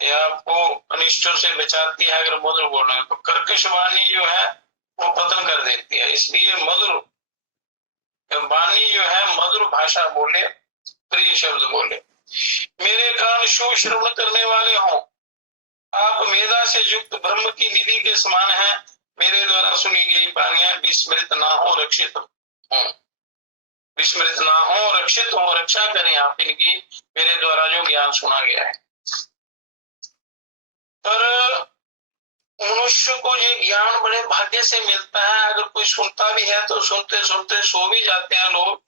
ये आपको अनिष्टों से बचाती है। अगर मधुर बोलना है तो कर्कश वाणी जो है वो पतन कर देती है। इसलिए मधुर वाणी जो है, मधुर भाषा बोले, प्रिय शब्द बोले। मेरे कान शुभ श्रवण करने वाले हों, आप मेधा से युक्त ब्रह्म की निधि के समान है। मेरे द्वारा सुनी गई वाणियां विस्मृत ना हो, रक्षित हो, विस्मृत ना हो, रक्षित हो, रक्षा करें आप इनकी, मेरे द्वारा जो ज्ञान सुना गया है। पर मनुष्य को ये ज्ञान बड़े भाग्य से मिलता है। अगर कोई सुनता भी है तो सुनते सुनते सो भी जाते हैं लोग,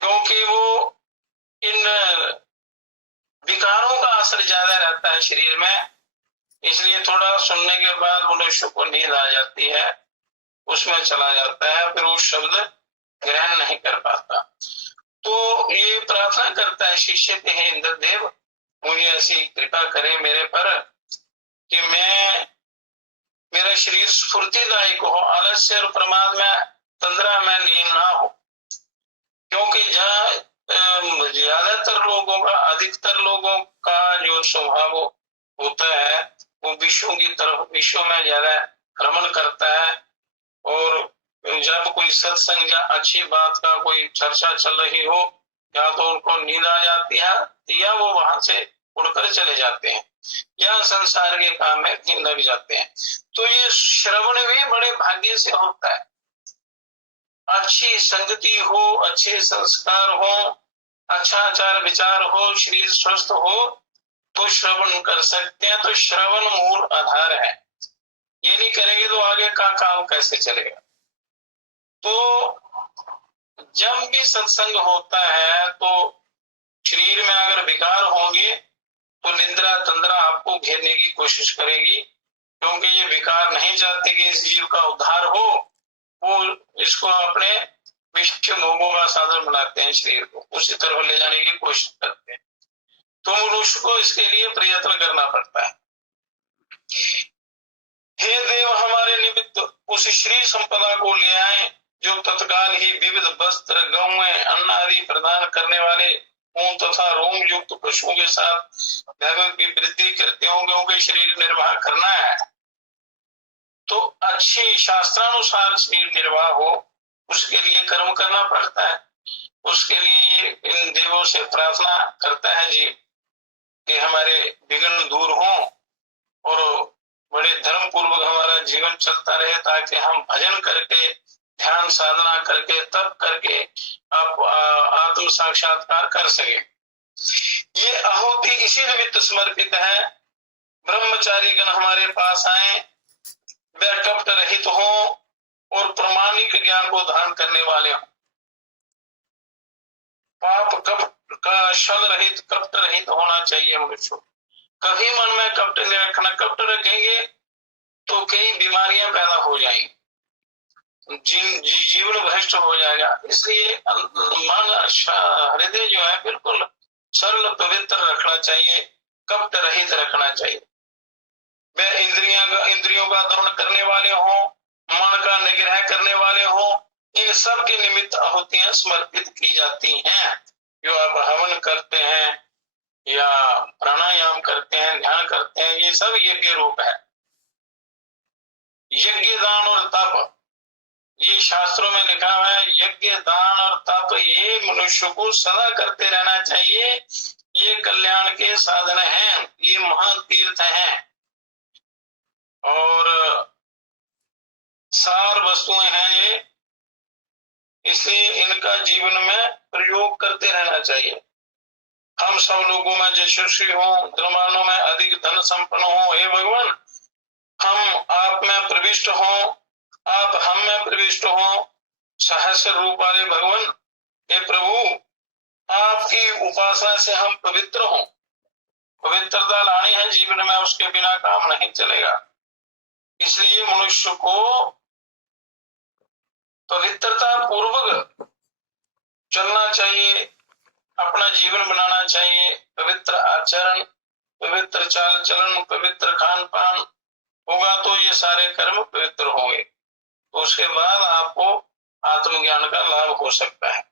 क्योंकि वो इन विकारों का असर ज्यादा रहता है शरीर में। इसलिए थोड़ा सुनने के बाद मनुष्य को नींद आ जाती है, उसमें चला जाता है, फिर वो शब्द ग्रहण नहीं कर पाता। तो ये प्रार्थना करता है शिष्य के, हे इंद्रदेव, मुझे ऐसी कृपा करें मेरे पर कि मेरा शरीर स्फूर्तिदायक हो, आलस्य और प्रमाद में, तंद्रा में लीन ना हो। क्योंकि जहाँ ज्यादातर लोगों का, अधिकतर लोगों का जो स्वभाव होता है वो विषयों की तरफ, विषयों में ज्यादा भ्रमण करता है। और जब कोई सत्संग या अच्छी बात का कोई चर्चा चल रही हो, या तो उनको नींद आ जाती है या वो वहां से उड़कर चले जाते हैं। या संसार के काम में लग जाते हैं। तो ये श्रवण भी बड़े भाग्य से होता है। अच्छी संगति हो, अच्छे संस्कार हो, अच्छा आचार विचार हो, शरीर स्वस्थ हो तो श्रवण कर सकते हैं। तो श्रवण मूल आधार है। ये नहीं करेंगे तो आगे का काम कैसे चलेगा। तो जब भी सत्संग होता है तो शरीर में अगर विकार होंगे तो निद्रा तंद्रा आपको घेरने की कोशिश करेगी, क्योंकि ये विकार नहीं चाहते कि इस जीव का उद्धार हो। वो इसको अपने विषय भोगों का साधन बनाते हैं, शरीर को उसी तरह ले जाने की कोशिश करते हैं। तो मनुष्य को इसके लिए प्रयत्न करना पड़ता है। हे देव, हमारे निमित्त उस श्री संपदा को ले आए जो तत्काल ही विविध वस्त्र, गौएं, अन्न आदि प्रदान करने वाले ऊन तथा रोम युक्त पशुओं के साथ वैभव की वृद्धि करते होंगे। उनके शरीर निर्वाह करना है तो अच्छी शास्त्रानुसार शरीर निर्वाह हो, उसके लिए कर्म करना पड़ता है। उसके लिए इन देवों से प्रार्थना करता है जी कि हमारे विघ्न दूर हो और बड़े धर्म पूर्वक हमारा जीवन चलता रहे, ताकि हम भजन करके, ध्यान साधना करके, तप करके आप आत्म साक्षात्कार कर सके। ये आहुति इसी निमित्त समर्पित है। ब्रह्मचारी गण हमारे पास आए, वे कपट रहित हो और प्रमाणिक ज्ञान को धारण करने वाले हो। पाप कपट का छल रहित, कपट रहित होना चाहिए मनुष्य। कभी मन में कपट नहीं रखना। कपट रखेंगे तो कई बीमारियां पैदा हो जाएंगी, जीवन भ्रष्ट हो जाएगा। इसलिए मन, हृदय जो है बिल्कुल सरल पवित्र रखना चाहिए, कपट रहित रखना चाहिए। वे इंद्रियों का दमन करने वाले हो, मन का निग्रह करने वाले हो। इन सब के निमित्त आहुतियां समर्पित की जाती हैं। जो आप हवन करते हैं या प्राणायाम करते हैं, ध्यान करते हैं, ये सब यज्ञ रूप है। यज्ञ, दान और तप, ये शास्त्रों में लिखा हुआ है। यज्ञ, दान और तप ये मनुष्य को सदा करते रहना चाहिए। ये कल्याण के साधन हैं, ये महान तीर्थ हैं और सार वस्तुएं हैं ये। इसलिए इनका जीवन में प्रयोग करते रहना चाहिए। हम सब लोगों में यशस्वी हो, धर्मानों में अधिक धन संपन्न हो। हे भगवान, हम आप में प्रविष्ट हो, आप हम में प्रविष्ट हो। सहस्र रूप वाले भगवान, हे प्रभु, आपकी उपासना से हम पवित्र हों। पवित्रता लानी है जीवन में, उसके बिना काम नहीं चलेगा। इसलिए मनुष्य को पवित्रता पूर्वक चलना चाहिए, अपना जीवन बनाना चाहिए। पवित्र आचरण, पवित्र चाल चलन, पवित्र खान पान होगा तो ये सारे कर्म पवित्र होंगे, तो उसके बाद आपको आत्मज्ञान का लाभ हो सकता है।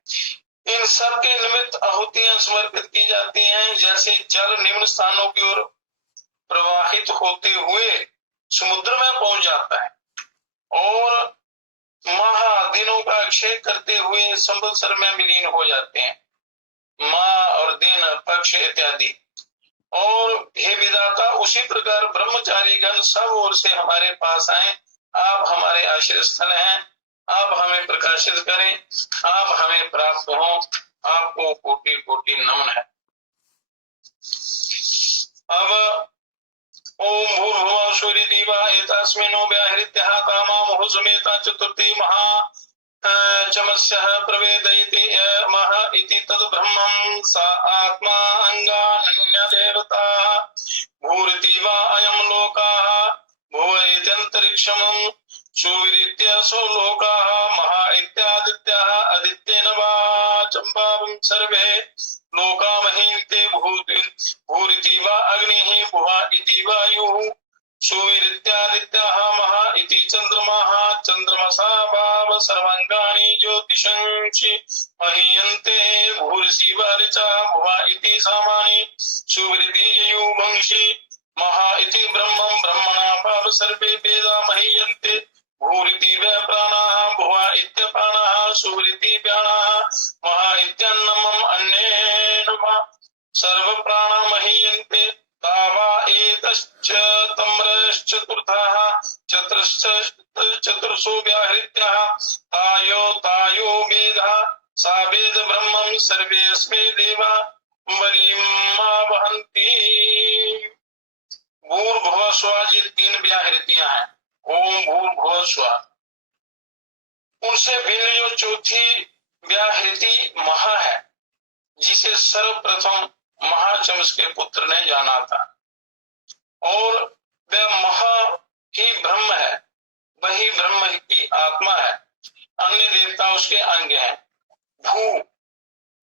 इन सब के निमित्त आहुतियां समर्पित की जाती हैं। जैसे जल निम्न स्थानों की ओर प्रवाहित होते हुए समुद्र में पहुंच जाता है और महादिनों का अक्षय करते हुए संवत्सर में विलीन हो जाते हैं, माह और दिन, पक्ष इत्यादि। और हे विधाता, उसी प्रकार ब्रह्मचारी गण सब ओर से हमारे पास आए। आप हमारे आश्रय स्थल हैं, आप हमें प्रकाशित करें, आप हमें प्राप्त हो। आपको कोटि कोटि नमन है। अब ओम भूर्भुवः सूर्यदेवा एतस्मिन् व्याहृत्यः कामामोह समेता चतुर्थी महा चमस्यः प्रवेदयति मह इति तद् ब्रह्मं सा आत्मा अंगानन्य देवता भूरिति वा अयं लोकः भुव इत्यन्तरिक्षं सुविदित्य सो लोकः महा इत्यादित्यः आदित्येन वा चम्बावं सर्वे लोका महीन्ते भूरिति वा अग्निः भुवा इति वायुः सुविदित्यादित्यः महा इति चन्द्रमः चन्द्रमसा भाव सर्वाङ्गानि ज्योतिषंसि महीयन्ते भूरिसि वारिचा भुवा इति सामानि सुविदिति ययुवंसि महा इति ब्रह्मं ब्रह्मणा भाव सर्वे वेदा महीयन्ते भूरिति वै प्राणाः भुवा इत्यप्राणाः सुविदिति प्राणाः महा इत्यन्नमम् अन्येन सर्व प्राणा महीयन्ते तावा तम्रश्चतुर्थः चतुर्सो व्याहृत्याः तायो वेदः सा वेद ब्रह्मं सर्वेऽस्मै देवा वरीमावहन्ति। भूर्भुवः स्वः ये 3 व्याहृतियां हैं। ओम भूर्भुवः स्वः। उनसे भिन्न जो चौथी व्याहृति महा है, जिसे सर्वप्रथम महाचमस के पुत्र ने जाना था, और वह महा ही ब्रह्म है, वही ब्रह्म की आत्मा है, अन्य देवता उसके अंग हैं। भू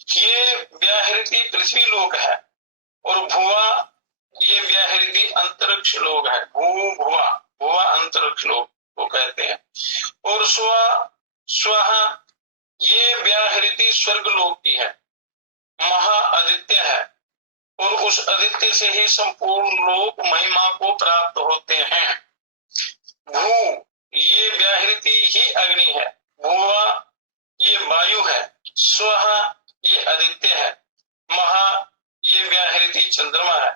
ये व्याहृति पृथ्वी लोक है, और भुवा ये व्याहृति अंतरिक्ष लोक है। भुवा अंतरिक्ष लोक को कहते हैं। और स्वः ये व्याहृति स्वर्ग लोक की है, महा आदित्य है, और उस आदित्य से ही संपूर्ण लोक महिमा को प्राप्त होते हैं। भू ये व्याहृति ही अग्नि है, भुवा ये वायु है, स्वः ये आदित्य है, महा ये व्याहृति चंद्रमा है।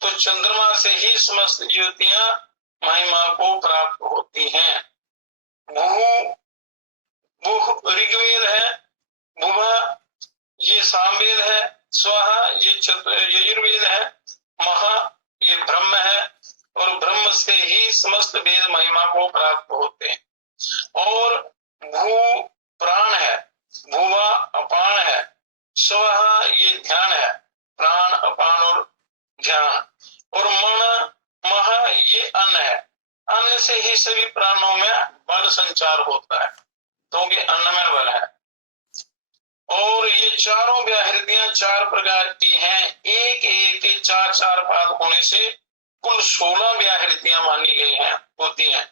तो चंद्रमा से ही समस्त ज्योतियां महिमा को प्राप्त होती हैं। भू ऋग्वेद है, भुवा ये सामवेद है, स्वः ये यजुर्वेद है, महा ये ब्रह्म है, और ब्रह्म से ही समस्त वेद महिमा को प्राप्त होते हैं। और भू प्राण है, भुवा अपान है, स्वः ये ध्यान है, प्राण अपान और ध्यान, और महा ये अन्न है, अन्न से ही सभी प्राणों में बल संचार होता है, क्योंकि अन्न में बल है। और ये चारों व्याहृतियां 4 प्रकार की हैं, एक के 4 पाद होने से कुल 16 व्याहृतियां मानी गई हैं, होती हैं।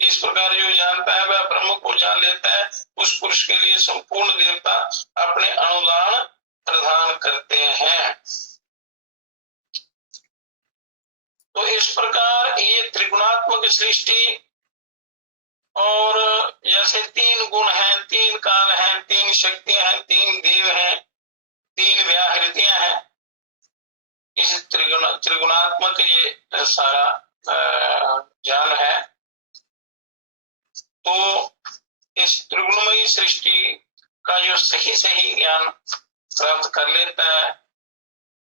इस प्रकार जो जानता है वह ब्रह्म को जान लेता है। उस पुरुष के लिए संपूर्ण देवता अपने अनुदान प्रदान करते हैं। तो इस प्रकार ये त्रिगुणात्मक सृष्टि, और जैसे 3 गुण हैं, 3 काल हैं, 3 शक्तियां हैं, 3 देव हैं, 3 व्याहृतियां हैं, इस त्रिगुणात्मक ये सारा ज्ञान है। तो इस त्रिगुणमयी सृष्टि का जो सही ज्ञान प्राप्त कर लेता है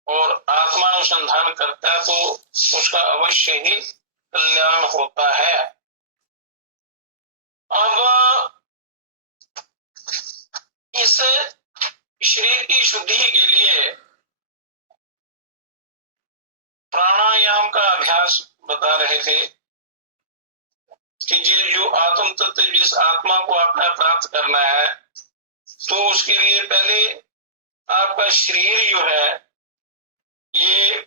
और आत्मानुसंधान करता है, तो उसका अवश्य ही कल्याण होता है। अब इस शरीर की शुद्धि के लिए प्राणायाम का अभ्यास बता रहे थे कि जो आत्म तत्व, जिस आत्मा को आपने प्राप्त करना है, तो उसके लिए पहले आपका शरीर जो है ये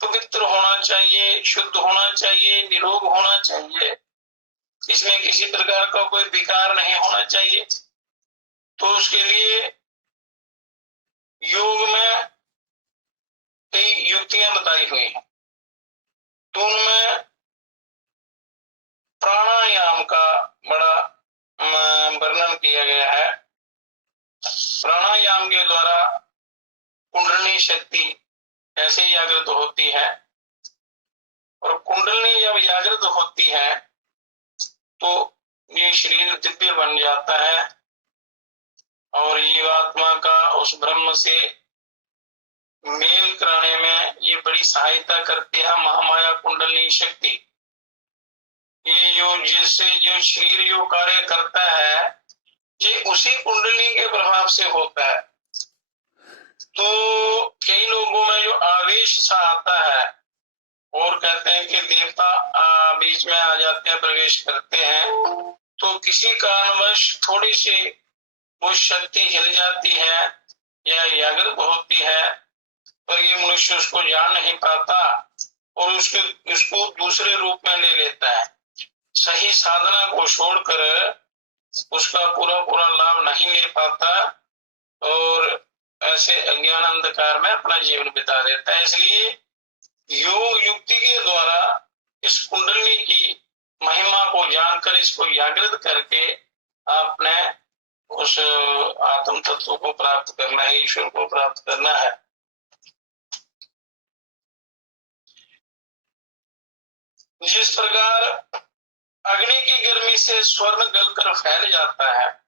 पवित्र होना चाहिए, शुद्ध होना चाहिए, निरोग होना चाहिए, इसमें किसी प्रकार का कोई विकार नहीं होना चाहिए। तो उसके लिए योग में कई युक्तियां बताई हुई हैं, तो उनमें प्राणायाम का बड़ा वर्णन किया गया है। प्राणायाम के द्वारा कुंडलिनी शक्ति ऐसे जागृत होती है, और कुंडलिनी जब जागृत होती है तो ये शरीर दिव्य बन जाता है, और जीवात्मा का उस ब्रह्म से मेल कराने में ये बड़ी सहायता करती है महामाया कुंडलिनी शक्ति। ये जिससे जो शरीर जो कार्य करता है, ये उसी कुंडली के प्रभाव से होता है। तो कई लोगों में जो आवेश सा आता है, और कहते हैं कि देवता बीच में आ जाते हैं, प्रवेश करते हैं, तो किसी कारणवश थोड़ी सी वो शक्ति हिल जाती है या जागृत होती है, पर ये मनुष्य उसको जान नहीं पाता और उसको दूसरे रूप में ले लेता है। सही साधना को छोड़कर उसका पूरा लाभ नहीं ले पाता और ऐसे अज्ञान अंधकार में अपना जीवन बिता देता है। इसलिए योग युक्ति के द्वारा इस कुंडलिनी की महिमा को जानकर इसको जागृत करके आपने उस आत्म तत्व को प्राप्त करना है, ईश्वर को प्राप्त करना है। जिस प्रकार अग्नि की गर्मी से स्वर्ण गलकर फैल जाता है,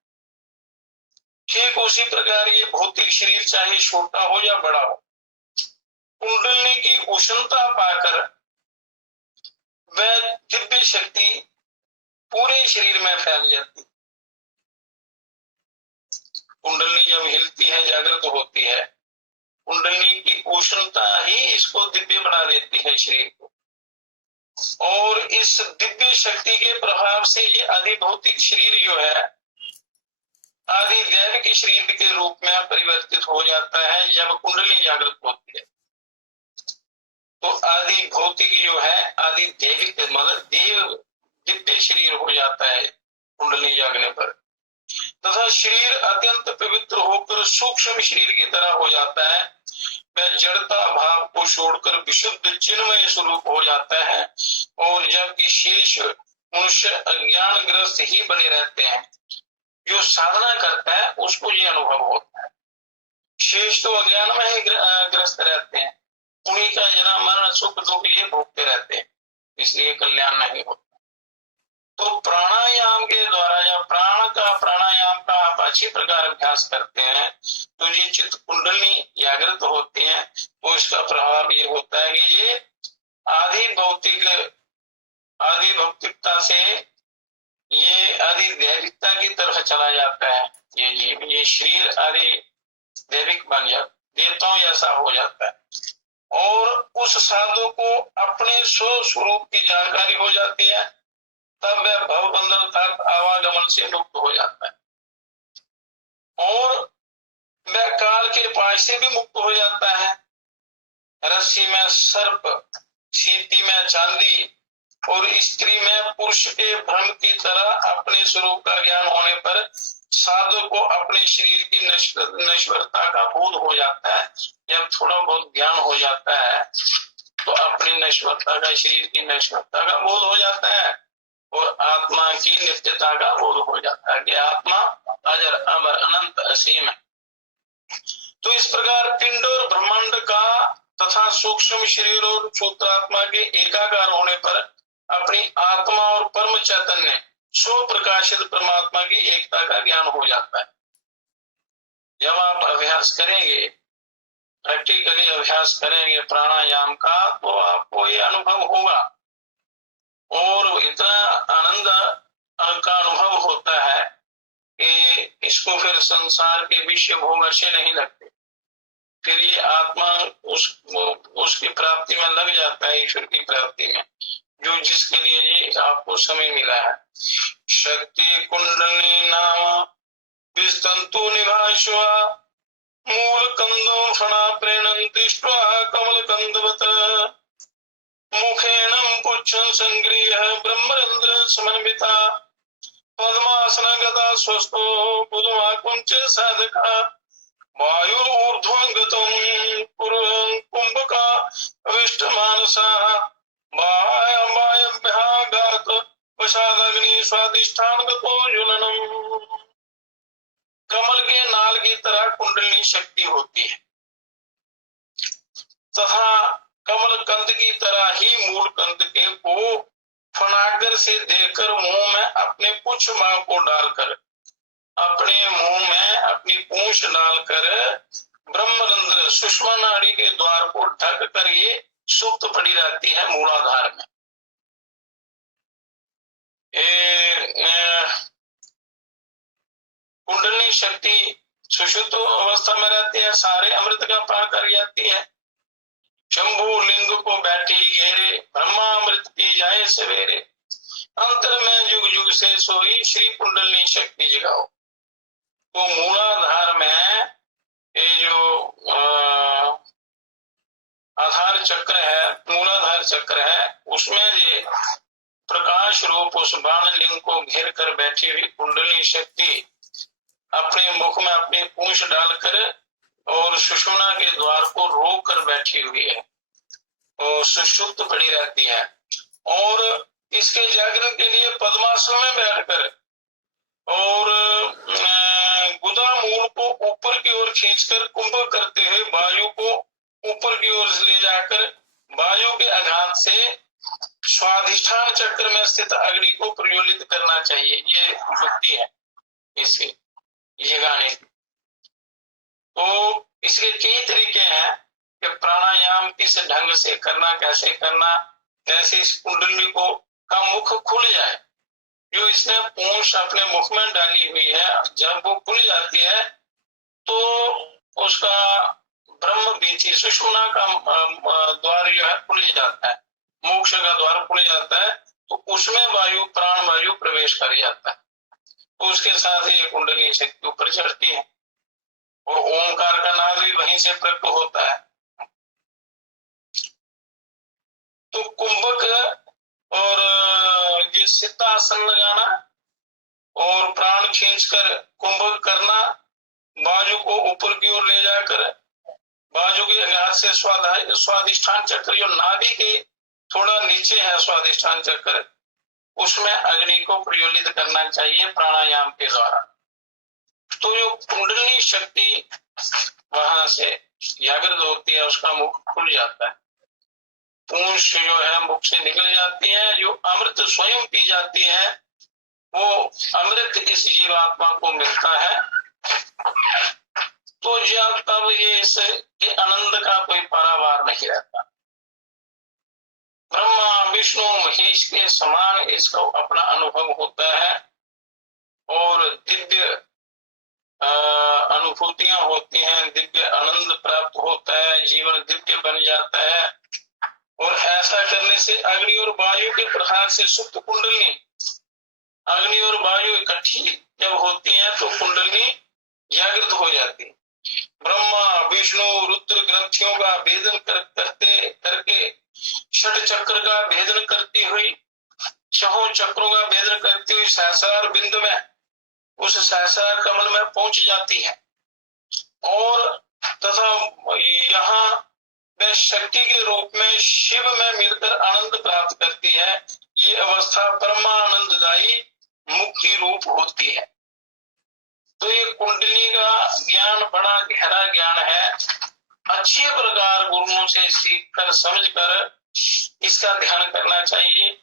ठीक उसी प्रकार ये भौतिक शरीर चाहे छोटा हो या बड़ा हो, कुंडलिनी की उष्णता पाकर वह दिव्य शक्ति पूरे शरीर में फैल जाती। कुंडलिनी जब हिलती है, जागृत होती है, कुंडलिनी की उष्णता ही इसको दिव्य बना देती है शरीर को, और इस दिव्य शक्ति के प्रभाव से ये अधिभौतिक शरीर जो है आदि दैविक शरीर के रूप में परिवर्तित हो जाता है। जब कुंडलिनी जागृत होती है तो आदि भौतिक जो है आदि दैविक मतलब देव दिव्य शरीर हो जाता है कुंडलिनी जागने पर, तथा शरीर अत्यंत पवित्र होकर सूक्ष्म शरीर की तरह हो जाता है। वह जड़ता भाव को छोड़कर विशुद्ध चिन्मय स्वरूप हो जाता है, और जबकि शेष मनुष्य अज्ञानग्रस्त ही बने रहते हैं। जो साधना करता है उसको ये अनुभव होता है। शेष तो अज्ञान में ही ग्रस्त रहते हैं, उन्हीं का जन्म मरण सुख दुख ये भोगते रहते हैं, इसलिए कल्याण नहीं होता। तो प्राणायाम के द्वारा या प्राणायाम का आप अच्छी प्रकार अभ्यास करते हैं तो ये चित्त कुंडलिनी जागृत होते हैं, तो इसका प्रभाव ये होता है कि ये आदि भौतिकता से ये आदि दैविकता की तरफ चला जाता है। ये शरीर आदि दैविक बन जाता, देवताओं ऐसा हो जाता है, और उस साधु को अपने स्वस्वरूप की जानकारी हो जाती है। तब वह भवबंधन अर्थात आवागमन से मुक्त हो जाता है, और वह काल के पाश से भी मुक्त हो जाता है। रस्सी में सर्प, सीती में चांदी और स्त्री में पुरुष के भ्रम की तरह अपने स्वरूप का ज्ञान होने पर साधु को अपने शरीर की नश्वरता का बोध हो जाता है। जब थोड़ा बहुत ज्ञान हो जाता है तो अपनी नश्वरता का, शरीर की नश्वरता का बोध हो जाता है, और आत्मा की नित्यता का बोध हो जाता है कि आत्मा अजर अमर अनंत असीम है। तो इस प्रकार पिंड और ब्रह्मांड का तथा सूक्ष्म शरीर और सूत्रात्मा के एकाकार होने पर अपनी आत्मा और परम चैतन्य स्व प्रकाशित परमात्मा की एकता का ज्ञान हो जाता है। जब आप अभ्यास करेंगे, प्रैक्टिकली अभ्यास करेंगे प्राणायाम का, तो आपको ये अनुभव होगा, और इतना आनंद का अनुभव होता है कि इसको फिर संसार के विषय भोग अच्छे नहीं लगते। फिर ये आत्मा उसकी प्राप्ति में लग जाता है, ईश्वर की प्राप्ति में, जो जिसके लिए ये आपको समय मिला है। शक्ति कुंडलिनी नाम विस्तंतु निभाषवा मूल कंदो फणा प्रेणं दृष्ट्वा कमल कंदवत मुखेणं पुच्छं संगृह्य ब्रह्मरंध्र समन्विता पद्मासन गता स्वस्थो बुधमाकुंच साधका वायुर्ऊर्ध्वं गतं कुंभका अविष्टमानसा वायव्यागात वशादग्नि स्वादिष्ठान गतो ज्वलनम्। कमल के नाल की तरह कुंडलिनी शक्ति होती है, तथा कमल कंद की तरह ही मूल कंद के को फणागर से देकर मुंह में अपने पुच्छ भाग को डालकर, अपने मुंह में अपनी पूंछ डालकर ब्रह्मरंध्र सुषमा नाड़ी के द्वार को ढक कर ये सुप्त पड़ी रहती है मूलाधार में। कुंडलिनी शक्ति सुषुप्त अवस्था में रहती है, सारे अमृत का पान कर जाती है। शंभु लिंग को बैठी घेरे ब्रह्मा अमृत पी जाए सवेरे, अंतर में युग युग से सोई श्री कुंडलिनी शक्ति जगाओ। तो मूलाधार में ये जो आधार चक्र है, मूलाधार चक्र है, उसमें ये प्रकाश रूप उस बाण लिंग को घेर कर बैठी हुई कुंडलिनी शक्ति अपने मुख में अपनी पूंछ डालकर और सुषुम्ना के द्वार को रोक कर बैठी हुई है और सुषुप्त पड़ी रहती है। और इसके जागरण के लिए पद्मासन में बैठकर और गुदा मूल को ऊपर की ओर खींचकर कुंभ करते हुए वायु को ऊपर की ओर ले जाकर वायु के आघात से स्वाधिष्ठान चक्र में स्थित अग्नि को प्रज्वलित करना चाहिए। ये युक्ति है इसकी, ये गाने की। तो इसके कई तरीके हैं कि प्राणायाम किस ढंग से करना, कैसे करना, कैसे इस कुंडली को का मुख खुल जाए। जो इसने पूंछ अपने मुख में डाली हुई है, जब वो खुल जाती है तो उसका ब्रह्म बीची सुषुम्ना का द्वार जो है खुल जाता है, मोक्ष का द्वार खुल जाता है। तो उसमें वायु, प्राण वायु प्रवेश कर जाता है। तो उसके साथ ही ये कुंडली शक्ति ऊपर चढ़ती है और ओंकार का नाद भी वहीं से प्रकट होता है। तो कुंभक और ये सिद्धासन लगाना और प्राण खींचकर कुंभक करना, बाजू को ऊपर की ओर ले जाकर बाजू के हाथ से स्वादिष्ठान चक्र जो नाभि के थोड़ा नीचे है स्वादिष्ठान चक्र, उसमें अग्नि को प्रज्वलित करना चाहिए प्राणायाम के द्वारा। तो जो कुंडली शक्ति वहां से जागृत होती है, उसका मुख खुल जाता है, पूंछ जो है मुख से निकल जाती है, जो अमृत स्वयं पी जाती है वो अमृत इस जीवात्मा को मिलता है। तो जब तब ये आनंद का कोई पारावार नहीं रहता। ब्रह्मा विष्णु महेश के समान इसका अपना अनुभव होता है और दिव्य अनुभूतियां होती हैं, दिव्य आनंद प्राप्त होता है, जीवन दिव्य बन जाता है। और ऐसा करने से अग्नि और वायु के प्रहार से सुप्त कुंडली, अग्नि और वायु इकट्ठी जब होती है तो कुंडली जागृत हो जाती है। ब्रह्मा विष्णु रुद्र ग्रंथियों का भेदन करके षट चक्र का भेदन करती हुई, छहों चक्रों का भेदन करती हुई सहस्रार बिंदु में, उस सहस्रार कमल में पहुंच जाती है और तथा यहाँ वह शक्ति के रूप में शिव में मिलकर आनंद प्राप्त करती है। ये अवस्था परमानंददायी मुक्ति रूप होती है। तो ये कुंडली का ज्ञान बड़ा गहरा ज्ञान है। अच्छे प्रकार गुरुओं से सीख कर समझ कर इसका ध्यान करना चाहिए।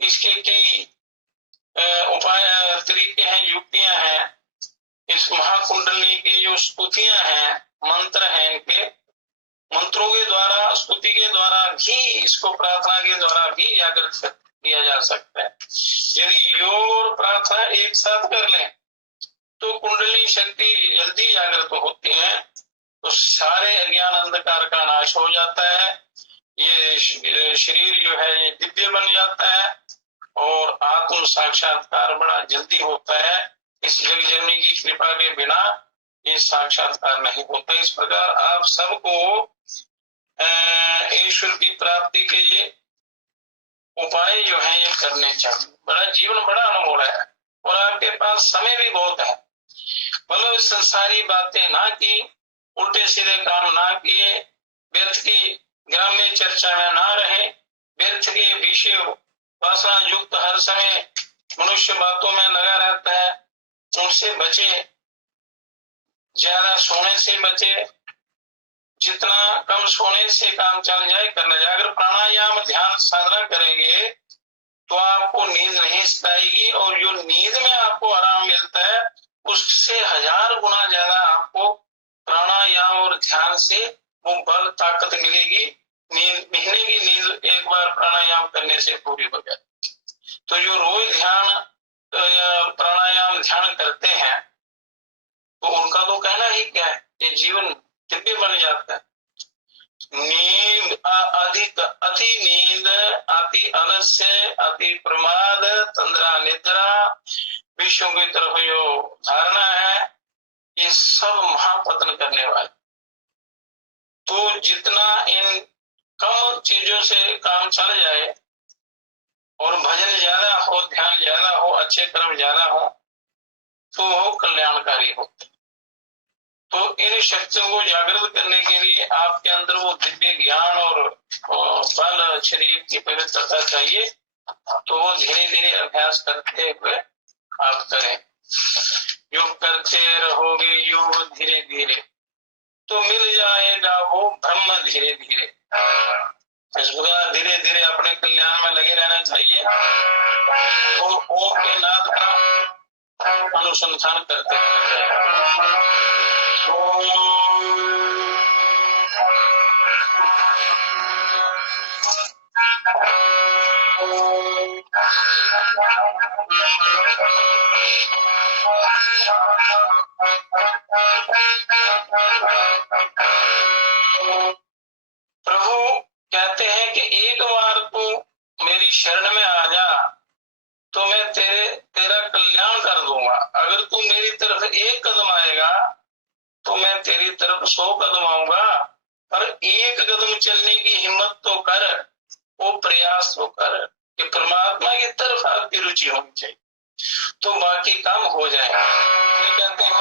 इसके कई उपाय तरीके हैं, युक्तियां हैं। इस महाकुंडली की जो स्तुतियां हैं, मंत्र हैं, इनके मंत्रों के द्वारा, स्तुति के द्वारा भी, इसको प्रार्थना के द्वारा भी जागृत किया जा सकता है। यदि योग और प्रार्थना एक साथ कर लें तो कुंडली शक्ति जल्दी जागृत होती है, तो सारे अज्ञान अंधकार का नाश हो जाता है। ये शरीर जो है ये दिव्य बन जाता है और आत्म साक्षात्कार बड़ा जल्दी होता है। इस जग जननी की कृपा के बिना ये साक्षात्कार नहीं होता। इस प्रकार आप सबको ईश्वर की प्राप्ति के लिए उपाय जो है ये करने चाहिए। बड़ा जीवन बड़ा अनमोल है और आपके पास समय भी बहुत है। मतलब संसारी बातें ना की, उल्टे सीधे काम ना किए, व्यर्थ की ग्राम्य चर्चा में ना रहे, व्यर्थ के विषय वासना युक्त हर समय मनुष्य बातों में लगा रहता है, उनसे बचे। ज्यादा सोने से बचे, जितना कम सोने से काम चल जाए करना जाए। अगर प्राणायाम ध्यान साधना करेंगे तो आपको नींद नहीं सताएगी और जो नींद में आपको आराम मिलता है उससे 1000 गुना ज्यादा आपको प्राणायाम और ध्यान से वो बल ताकत मिलेगी। नींद, महीने की नींद एक बार प्राणायाम करने से पूरी हो जाती। तो जो रोज ध्यान प्राणायाम ध्यान करते हैं तो उनका तो कहना ही क्या है, ये जीवन दिव्य बन जाता है। नींद अधिक, अति नींद, अति आलस्य, अति प्रमाद, तंद्रा निद्रा, विश्व की तरफ जो धारणा है, ये सब महापतन करने वाले। तो जितना इन कम चीजों से काम चल जाए और भजन ज्यादा हो, ध्यान ज्यादा हो, अच्छे कर्म ज्यादा हो तो वो कल्याणकारी होते। तो इन शक्तियों को जागृत करने के लिए आपके अंदर वो दिव्य ज्ञान और बल, शरीर की पवित्रता चाहिए। तो वो धीरे धीरे अभ्यास करते हुए आप करें। योग करते रहोगे योग धीरे धीरे तो मिल जाएगा वो ब्रह्म धीरे धीरे। इस प्रकार धीरे धीरे अपने कल्याण में लगे रहना चाहिए और ओम के नाद का अनुसंधान करते प्रभु कहते हैं कि एक बार तू मेरी शरण में आ जा तो मैं तेरा कल्याण कर दूंगा। अगर तू मेरी तरफ एक कदम आएगा तो मैं तेरी तरफ 100 कदम आऊंगा। पर एक कदम चलने की हिम्मत तो कर, वो प्रयास तो कर कि परमात्मा की तरफ आपकी रुचि होनी चाहिए, तो बाकी काम हो जाएगा। ये कहते हैं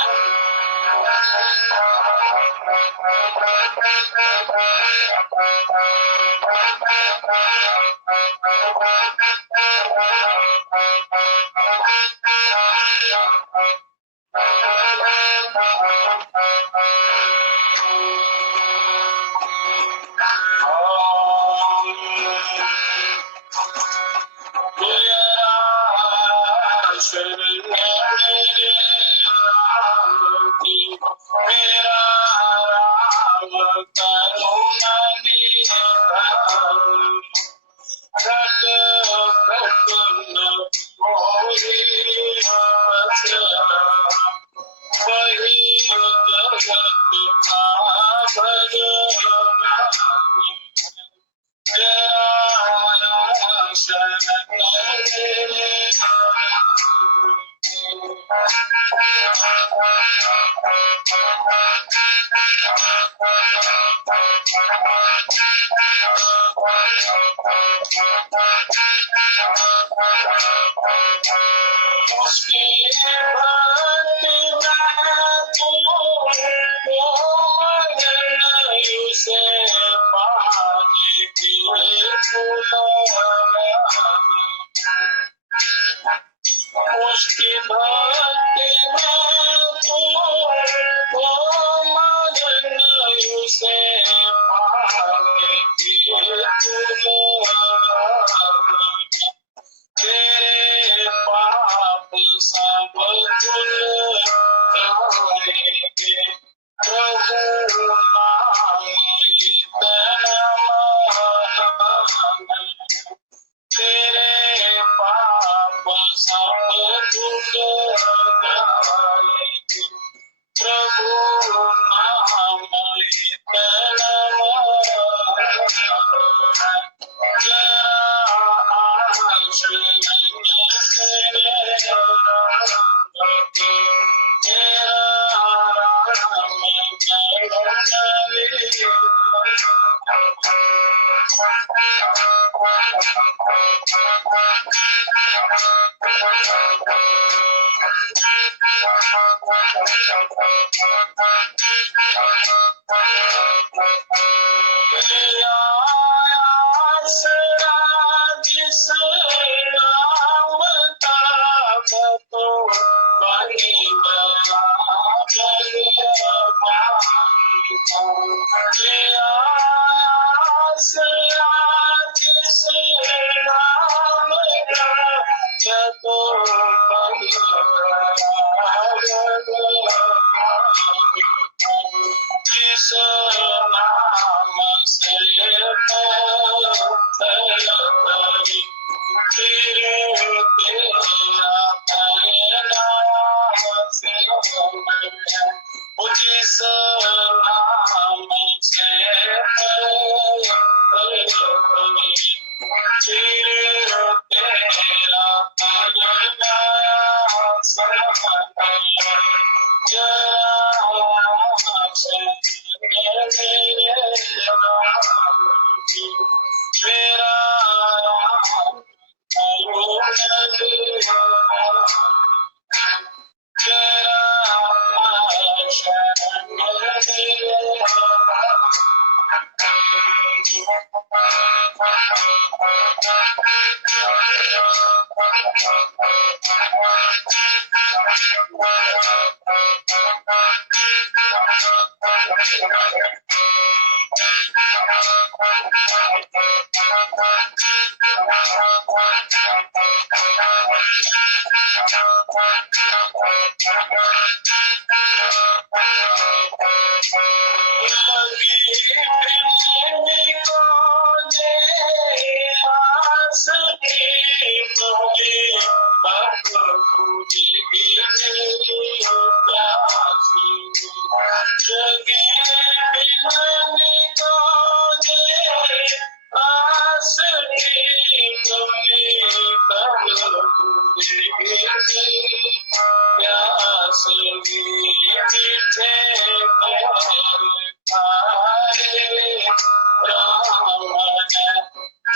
मेरा राम करुणा वही जगत उसकी भक्ति में तो मगन उसे पाने की तेरे पाप सब धुल जाएंगे। प्रभु नाम इतना महान, तेरे पाप सब धुल जाएंगे। प्रभु नाम इतना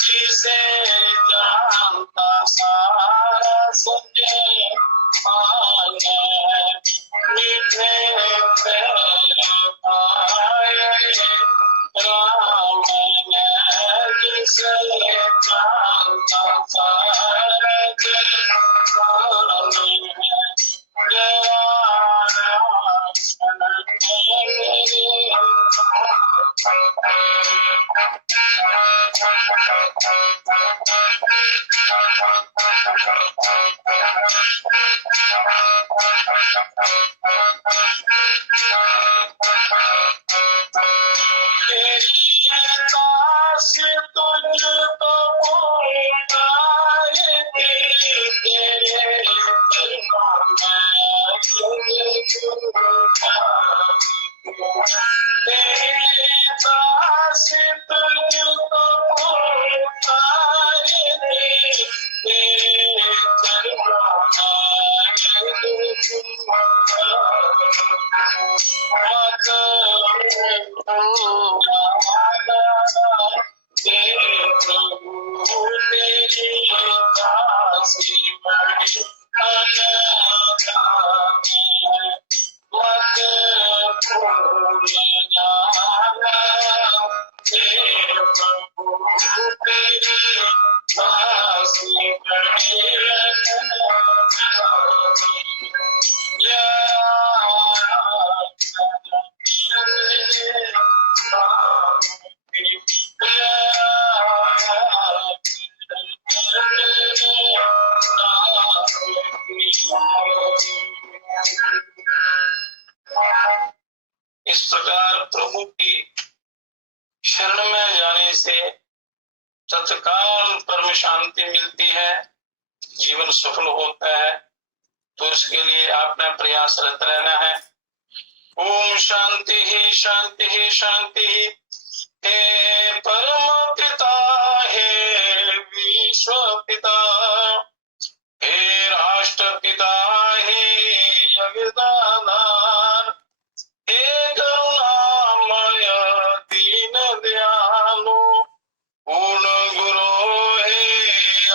जिसे जानता सारा समझे मीठे तेरे पाए राम जिसे जानता सारा इस प्रकार प्रभु की शरण में जाने से तत्काल परम शांति मिलती है, जीवन सफल होता है। तो इसके लिए आपने प्रयासरत रहना है। ओम शांति ही शांति ही शांति ही। हे परम पिता, हे विश्व पिता, हे राष्ट्र पिता, हे जगदाधार, हे करुणामय दीन दयालु, पूर्ण गुरु, हे